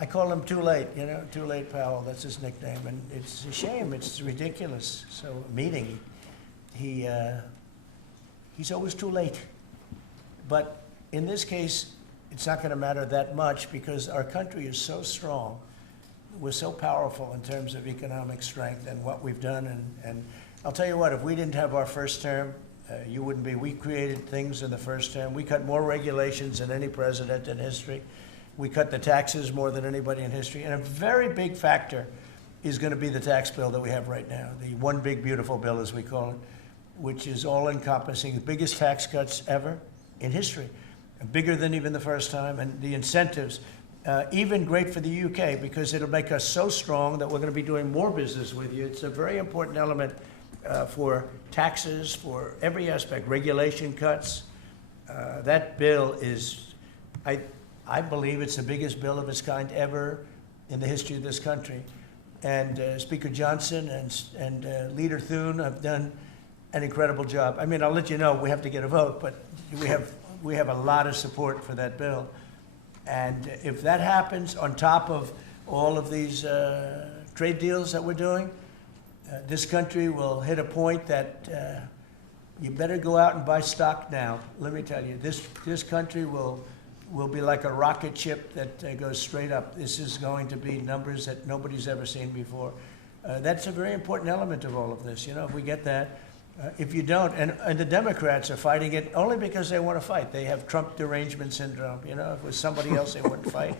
I call him Too Late, Too Late Powell. That's his nickname, and it's a shame. It's ridiculous. So meeting, he's always too late. But in this case, it's not going to matter that much because our country is so strong. We're so powerful in terms of economic strength and what we've done. And I'll tell you what, if we didn't have our first term, you wouldn't be. We created things in the first term. We cut more regulations than any president in history. We cut the taxes more than anybody in history. And a very big factor is going to be the tax bill that we have right now, the one big beautiful bill, as we call it, which is all-encompassing, the biggest tax cuts ever in history, bigger than even the first time, and the incentives, even great for the UK because it'll make us so strong that we're going to be doing more business with you. It's a very important element for taxes, for every aspect, regulation cuts. That bill is, I believe it's the biggest bill of its kind ever in the history of this country. And Speaker Johnson and Leader Thune have done an incredible job. I mean, I'll let you know, we have to get a vote, but we have a lot of support for that bill. And if that happens on top of all of these trade deals that we're doing, this country will hit a point that you better go out and buy stock now. Let me tell you, this country will be like a rocket ship that goes straight up. This is going to be numbers that nobody's ever seen before. That's a very important element of all of this. If we get that, if you don't, and the Democrats are fighting it only because they want to fight. They have Trump derangement syndrome. If it was somebody else, they wouldn't fight.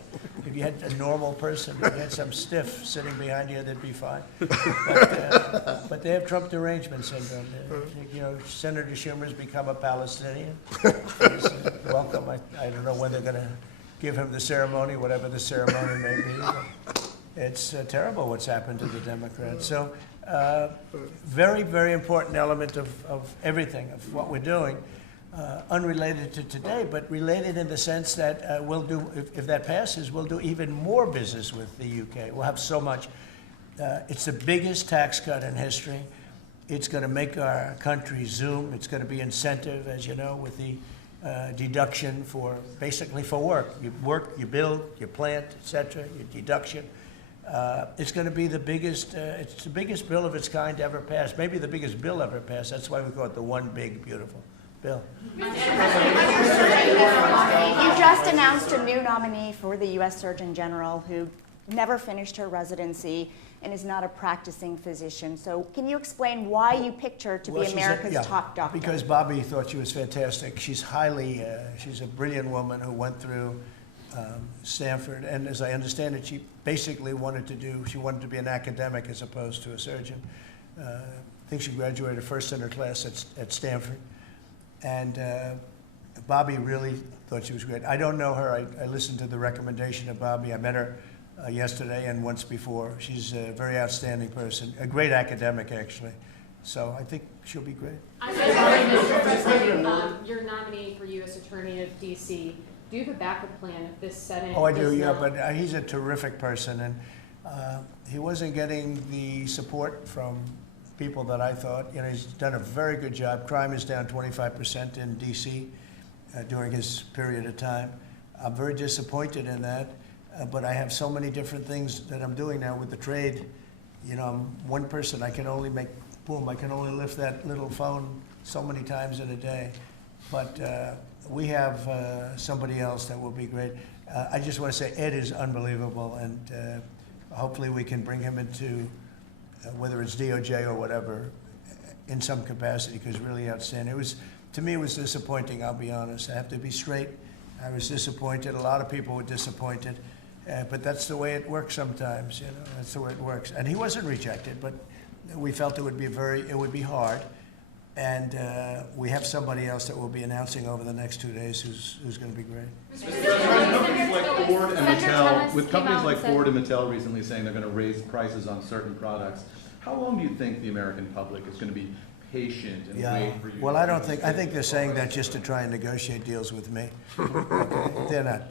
If you had a normal person, if you had some stiff sitting behind you, they'd be fine. But they have Trump derangement syndrome. Senator Schumer's become a Palestinian. Welcome. I don't know when they're going to give him the ceremony, whatever the ceremony may be. It's terrible what's happened to the Democrats. So. Very, very important element of everything, of what we're doing, unrelated to today, but related in the sense that we'll do, if that passes, we'll do even more business with the UK. We'll have so much. It's the biggest tax cut in history. It's going to make our country zoom. It's going to be incentive, as you know, with the deduction basically for work. You work, you build, you plant, etc., your deduction. It's going to be the biggest, it's the biggest bill of its kind ever passed, maybe the biggest bill ever passed. That's why we call it the one big, beautiful bill. You just announced a new nominee for the U.S. Surgeon General who never finished her residency and is not a practicing physician. So can you explain why you picked her to be America's top doctor? Because Bobby thought she was fantastic. She's she's a brilliant woman who went through Stanford, and as I understand it, she basically wanted to be an academic as opposed to a surgeon. I think she graduated first in her class at Stanford, and Bobby really thought she was great. I don't know her. I listened to the recommendation of Bobby. I met her yesterday and once before. She's a very outstanding person, a great academic actually, So I think she'll be great. I'm sorry, Mr. President, your nominee for U.S. Attorney of D.C., do you have a backup plan if this Senate Oh, I do, does yeah, not- but he's a terrific person, and he wasn't getting the support from people that I thought. You know, he's done a very good job. Crime is down 25% in D.C. During his period of time. I'm very disappointed in that, but I have so many different things that I'm doing now with the trade. You know, I'm one person. I can only make, boom, I can only lift that little phone so many times in a day. But we have somebody else that will be great. I just want to say Ed is unbelievable, and hopefully we can bring him into, whether it's DOJ or whatever, in some capacity, because really outstanding. It was, to me, it was disappointing, I'll be honest. I have to be straight. I was disappointed. A lot of people were disappointed. But that's the way it works sometimes, you know. That's the way it works. And he wasn't rejected, but we felt it would be hard. And we have somebody else that we'll be announcing over the next 2 days who's going to be great. Companies like Ford and Mattel, with companies like Ford and Mattel recently saying they're going to raise prices on certain products, how long do you think the American public is going to be patient and wait for you? Well, I think they're saying that just to try and negotiate deals with me. Okay? They're not.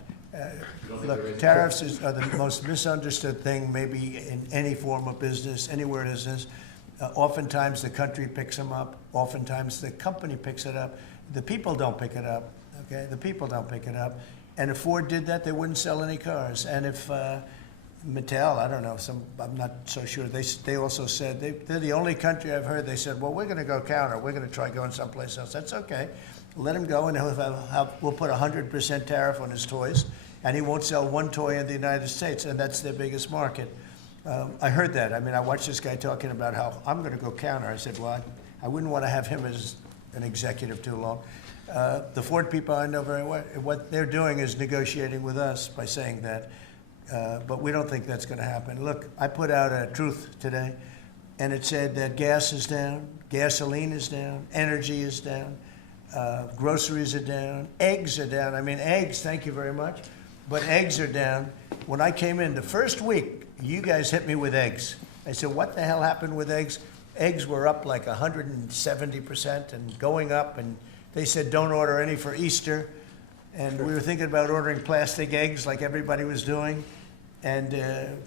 Look, tariffs are the most misunderstood thing maybe in any form of business, anywhere it is. Oftentimes the country picks them up. Oftentimes the company picks it up. The people don't pick it up. Okay, the people don't pick it up. And if Ford did that, they wouldn't sell any cars. And if Mattel, I don't know, I'm not so sure. They also said they're the only country I've heard. They said, well, we're going to go counter. We're going to try going someplace else. That's okay. Let him go, and we'll put 100% tariff on his toys, and he won't sell one toy in the United States, and that's their biggest market. I heard that. I mean, I watched this guy talking about how I'm going to go counter. I said, well, I wouldn't want to have him as an executive too long. The Ford people I know very well. What they're doing is negotiating with us by saying that. But we don't think that's going to happen. Look, I put out a truth today, and it said that gas is down, gasoline is down, energy is down, groceries are down, eggs are down. I mean, eggs, thank you very much, but eggs are down. When I came in the first week, you guys hit me with eggs. I said, what the hell happened with eggs? Eggs were up like 170% and going up, and they said don't order any for Easter. And we were thinking about ordering plastic eggs like everybody was doing. And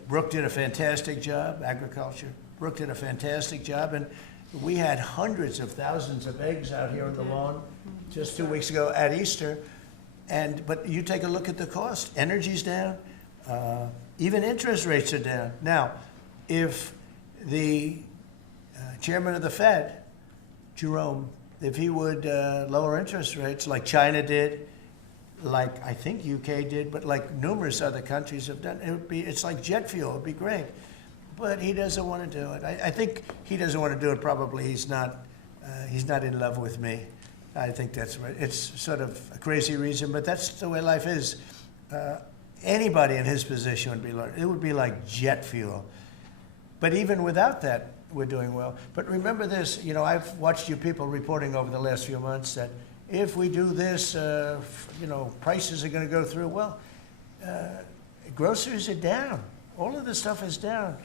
Brooke did a fantastic job, agriculture. Brooke did a fantastic job. And we had hundreds of thousands of eggs out here on the lawn just 2 weeks ago at Easter. But you take a look at the cost. Energy's down. Even interest rates are down. Now, if the chairman of the Fed, Jerome, if he would lower interest rates like China did, like I think UK did, but like numerous other countries have done, it's like jet fuel. It'd be great, but he doesn't want to do it. I think he doesn't want to do it. Probably he's not in love with me. I think that's right. It's sort of a crazy reason, but that's the way life is. Anybody in his position would be like jet fuel. But even without that, we're doing well. But remember this, you know, I've watched you people reporting over the last few months that if we do this, you know, prices are going to go through. Well, groceries are down. All of this stuff is down.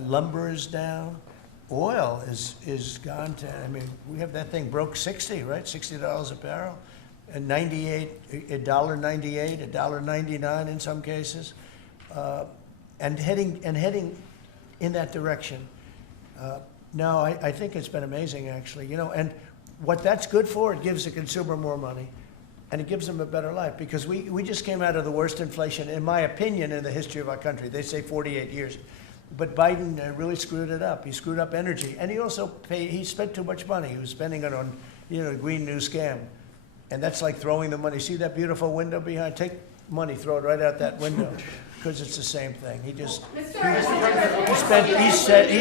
Lumber is down. Oil is gone to, I mean, we have that thing broke 60, right? $60 a barrel. And $1.98, $1.99 in some cases. And heading in that direction. No, I think it's been amazing, actually. You know, and what that's good for, it gives the consumer more money, and it gives them a better life, because we just came out of the worst inflation, in my opinion, in the history of our country. They say 48 years. But Biden really screwed it up. He screwed up energy. And he also he spent too much money. He was spending it on, you know, the Green New Scam. And that's like throwing the money. See that beautiful window behind? Take money, throw it right out that window, because it's the same thing. He just he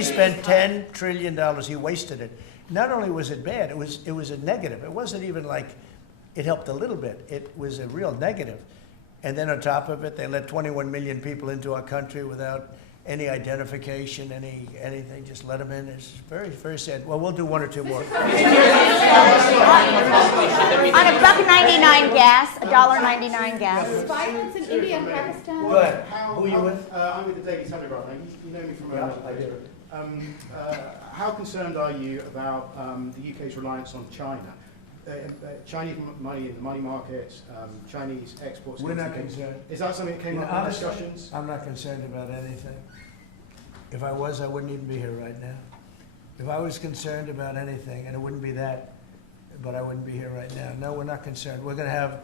spent $10 trillion. He wasted it. Not only was it bad, it was a negative. It wasn't even like it helped a little bit. It was a real negative. And then on top of it, they let 21 million people into our country without any identification, anything. Just let them in. It's very, very sad. Well, we'll do one or two more. On $1.99 gas, $1.99 gas. Violence in India and Pakistan. Go ahead. Who are you with? I'm with the Daily Telegraph. You know me from I do. How concerned are you about the UK's reliance on China? Chinese money in the money markets, Chinese exports. We're not concerned. Is that something that came up in Honestly, discussions? I'm not concerned about anything. If I was, I wouldn't even be here right now. If I was concerned about anything, and it wouldn't be that, but I wouldn't be here right now. No, we're not concerned. We're going to have,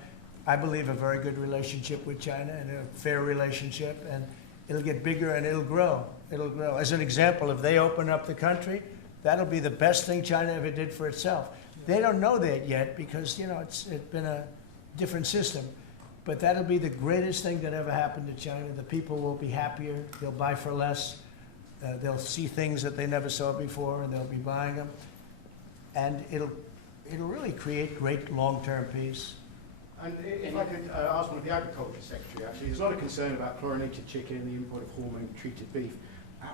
I believe, a very good relationship with China and a fair relationship, and it'll get bigger and it'll grow. It'll grow. As an example, if they open up the country, that'll be the best thing China ever did for itself. They don't know that yet because, you know, it's been a different system. But that'll be the greatest thing that ever happened to China. The people will be happier. They'll buy for less. They'll see things that they never saw before, and they'll be buying them. And it'll really create great long-term peace. And if I could ask one of the Agriculture Secretary, actually, there's a lot of concern about chlorinated chicken, the import of hormone-treated beef.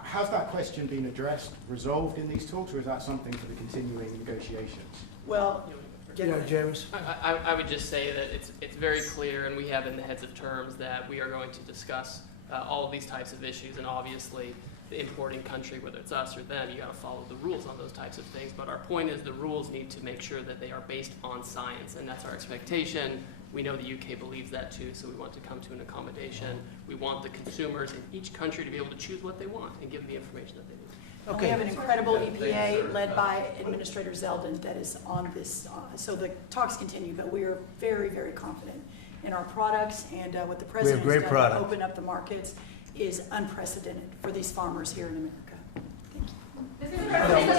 Has that question been addressed, resolved in these talks, or is that something for the continuing negotiations? Well, James? I would just say that it's very clear, and we have in the heads of terms that we are going to discuss all of these types of issues, and obviously the importing country, whether it's us or them, you got to follow the rules on those types of things. But our point is the rules need to make sure that they are based on science, and that's our expectation. We know the UK believes that too, so we want to come to an accommodation. We want the consumers in each country to be able to choose what they want and give them the information that they need. We have an incredible EPA led by Administrator Zeldin that is on this. So the talks continue, but we are very, very confident in our products, and what the President has done to open up the markets is unprecedented for these farmers here in America. Thank you.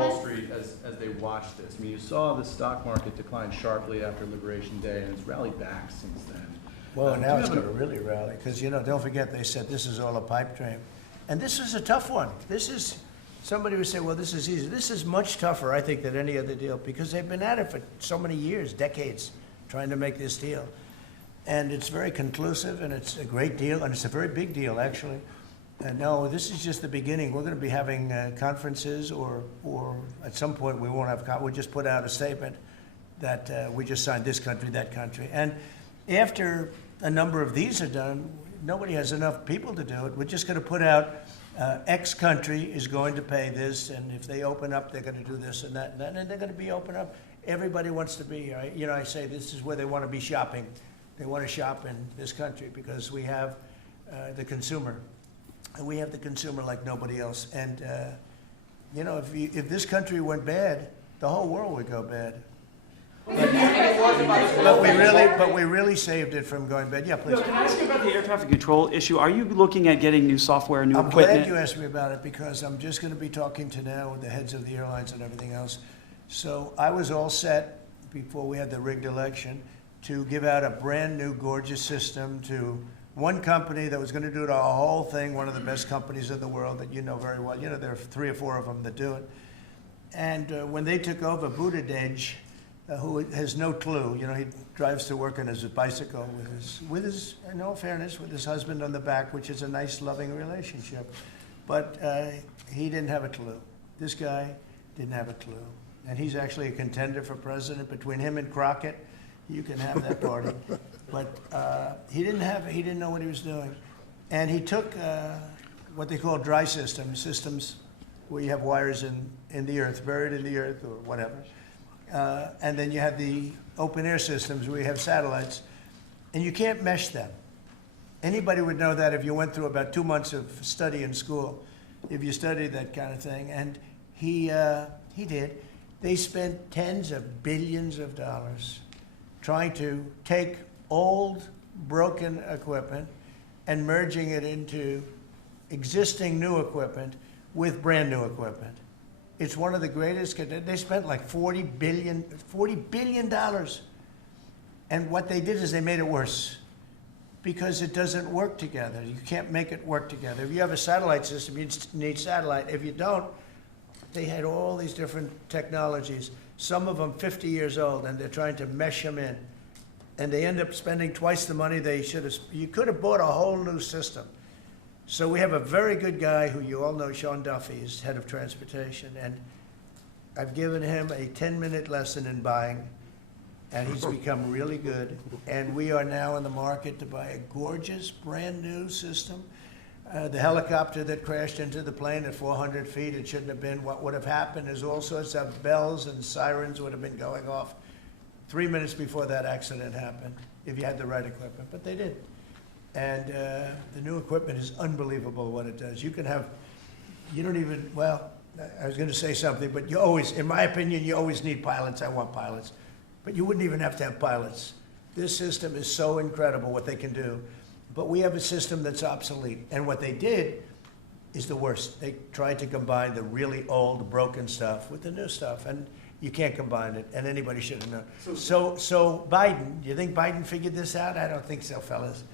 Wall Street, as they watch this, I mean, you saw the stock market decline sharply after Liberation Day, and it's rallied back since then. Well, now it's going to really rally, because, you know, don't forget they said this is all a pipe dream. And this is a tough one. This is, somebody would say, well, this is easy. This is much tougher, I think, than any other deal, because they've been at it for so many years, decades, trying to make this deal. And it's very conclusive, and it's a great deal, and it's a very big deal, actually. And no, this is just the beginning. We're going to be having conferences, or at some point we won't have, we'll just put out a statement that we just signed this country, that country. And after a number of these are done, nobody has enough people to do it. We're just going to put out X country is going to pay this, and if they open up, they're going to do this and that, and they're going to be open up. Everybody wants to be here. You know, I say this is where they want to be shopping. They want to shop in this country because we have the consumer. We have the consumer like nobody else. And, you know, if this country went bad, the whole world would go bad. But we really saved it from going bad. Yeah, please. No, can I ask you about the air traffic control issue? Are you looking at getting new software, new equipment? I'm glad you asked me about it, because I'm just going to be talking to now with the heads of the airlines and everything else. So I was all set before we had the rigged election to give out a brand new gorgeous system to one company that was going to do the whole thing, one of the best companies in the world that you know very well. You know, there are 3 or 4 of them that do it. And when they took over, Buttigieg, who has no clue, you know, he drives to work on his bicycle with his, in all fairness, with his husband on the back, which is a nice, loving relationship. But he didn't have a clue. This guy didn't have a clue. And he's actually a contender for president. Between him and Crockett, you can have that party. But he didn't know what he was doing. And he took what they call dry systems where you have wires in the earth, buried in the earth or whatever. And then you have the open air systems where you have satellites, and you can't mesh them. Anybody would know that if you went through about 2 months of study in school, if you studied that kind of thing. And he did. They spent tens of billions of dollars trying to take old, broken equipment and merging it into existing new equipment with brand new equipment. It's one of the greatest. They spent like $40 billion. And what they did is they made it worse because it doesn't work together. You can't make it work together. If you have a satellite system, you need satellite. If you don't, they had all these different technologies, some of them 50 years old, and they're trying to mesh them in. And they end up spending twice the money they should have. You could have bought a whole new system. So we have a very good guy who you all know, Sean Duffy, is head of transportation, and I've given him a 10-minute lesson in buying, and he's become really good. And we are now in the market to buy a gorgeous, brand new system The helicopter that crashed into the plane at 400 feet, it shouldn't have been. What would have happened is all sorts of bells and sirens would have been going off 3 minutes before that accident happened, if you had the right equipment, but they did. And the new equipment is unbelievable what it does. You can have, you don't even, well, I was going to say something, but you always, in my opinion, you always need pilots. I want pilots. But you wouldn't even have to have pilots. This system is so incredible what they can do. But we have a system that's obsolete. And what they did is the worst. They tried to combine the really old, broken stuff with the new stuff. And you can't combine it. And anybody should have known. So Biden, do you think Biden figured this out? I don't think so, fellas.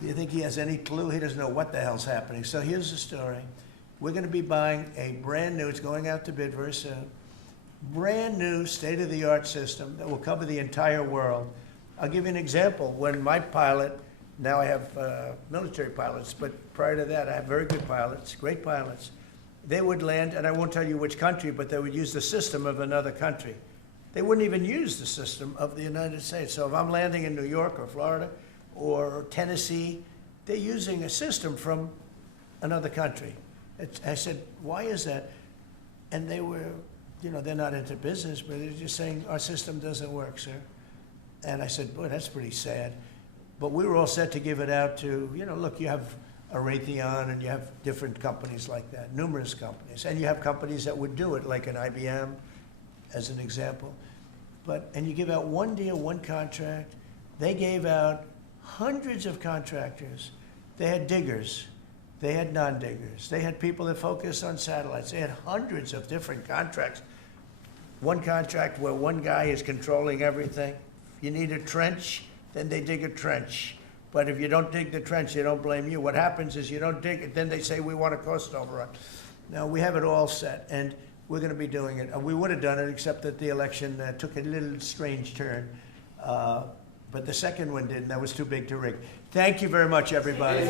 Do you think he has any clue? He doesn't know what the hell's happening. So here's the story. We're going to be buying a brand new, it's going out to bid very soon, brand new state-of-the-art system that will cover the entire world. I'll give you an example. When my pilot, now I have military pilots, but prior to that I have very good pilots, great pilots. They would land, and I won't tell you which country, but they would use the system of another country. They wouldn't even use the system of the United States. So if I'm landing in New York or Florida or Tennessee, they're using a system from another country. I said, why is that? And they were, you know, they're not into business, but they're just saying, our system doesn't work, sir. And I said, boy, that's pretty sad. But we were all set to give it out to, you know, look, you have a Raytheon and you have different companies like that, numerous companies. And you have companies that would do it, like an IBM, as an example. And you give out one deal, one contract. They gave out hundreds of contractors. They had diggers. They had non-diggers. They had people that focused on satellites. They had hundreds of different contracts. One contract where one guy is controlling everything. If you need a trench, then they dig a trench. But if you don't dig the trench, they don't blame you. What happens is you don't dig it, then they say we want a cost overrun. Now, we have it all set, and we're going to be doing it. We would have done it, except that the election took a little strange turn. But the second one didn't. That was too big to rig. Thank you very much, everybody.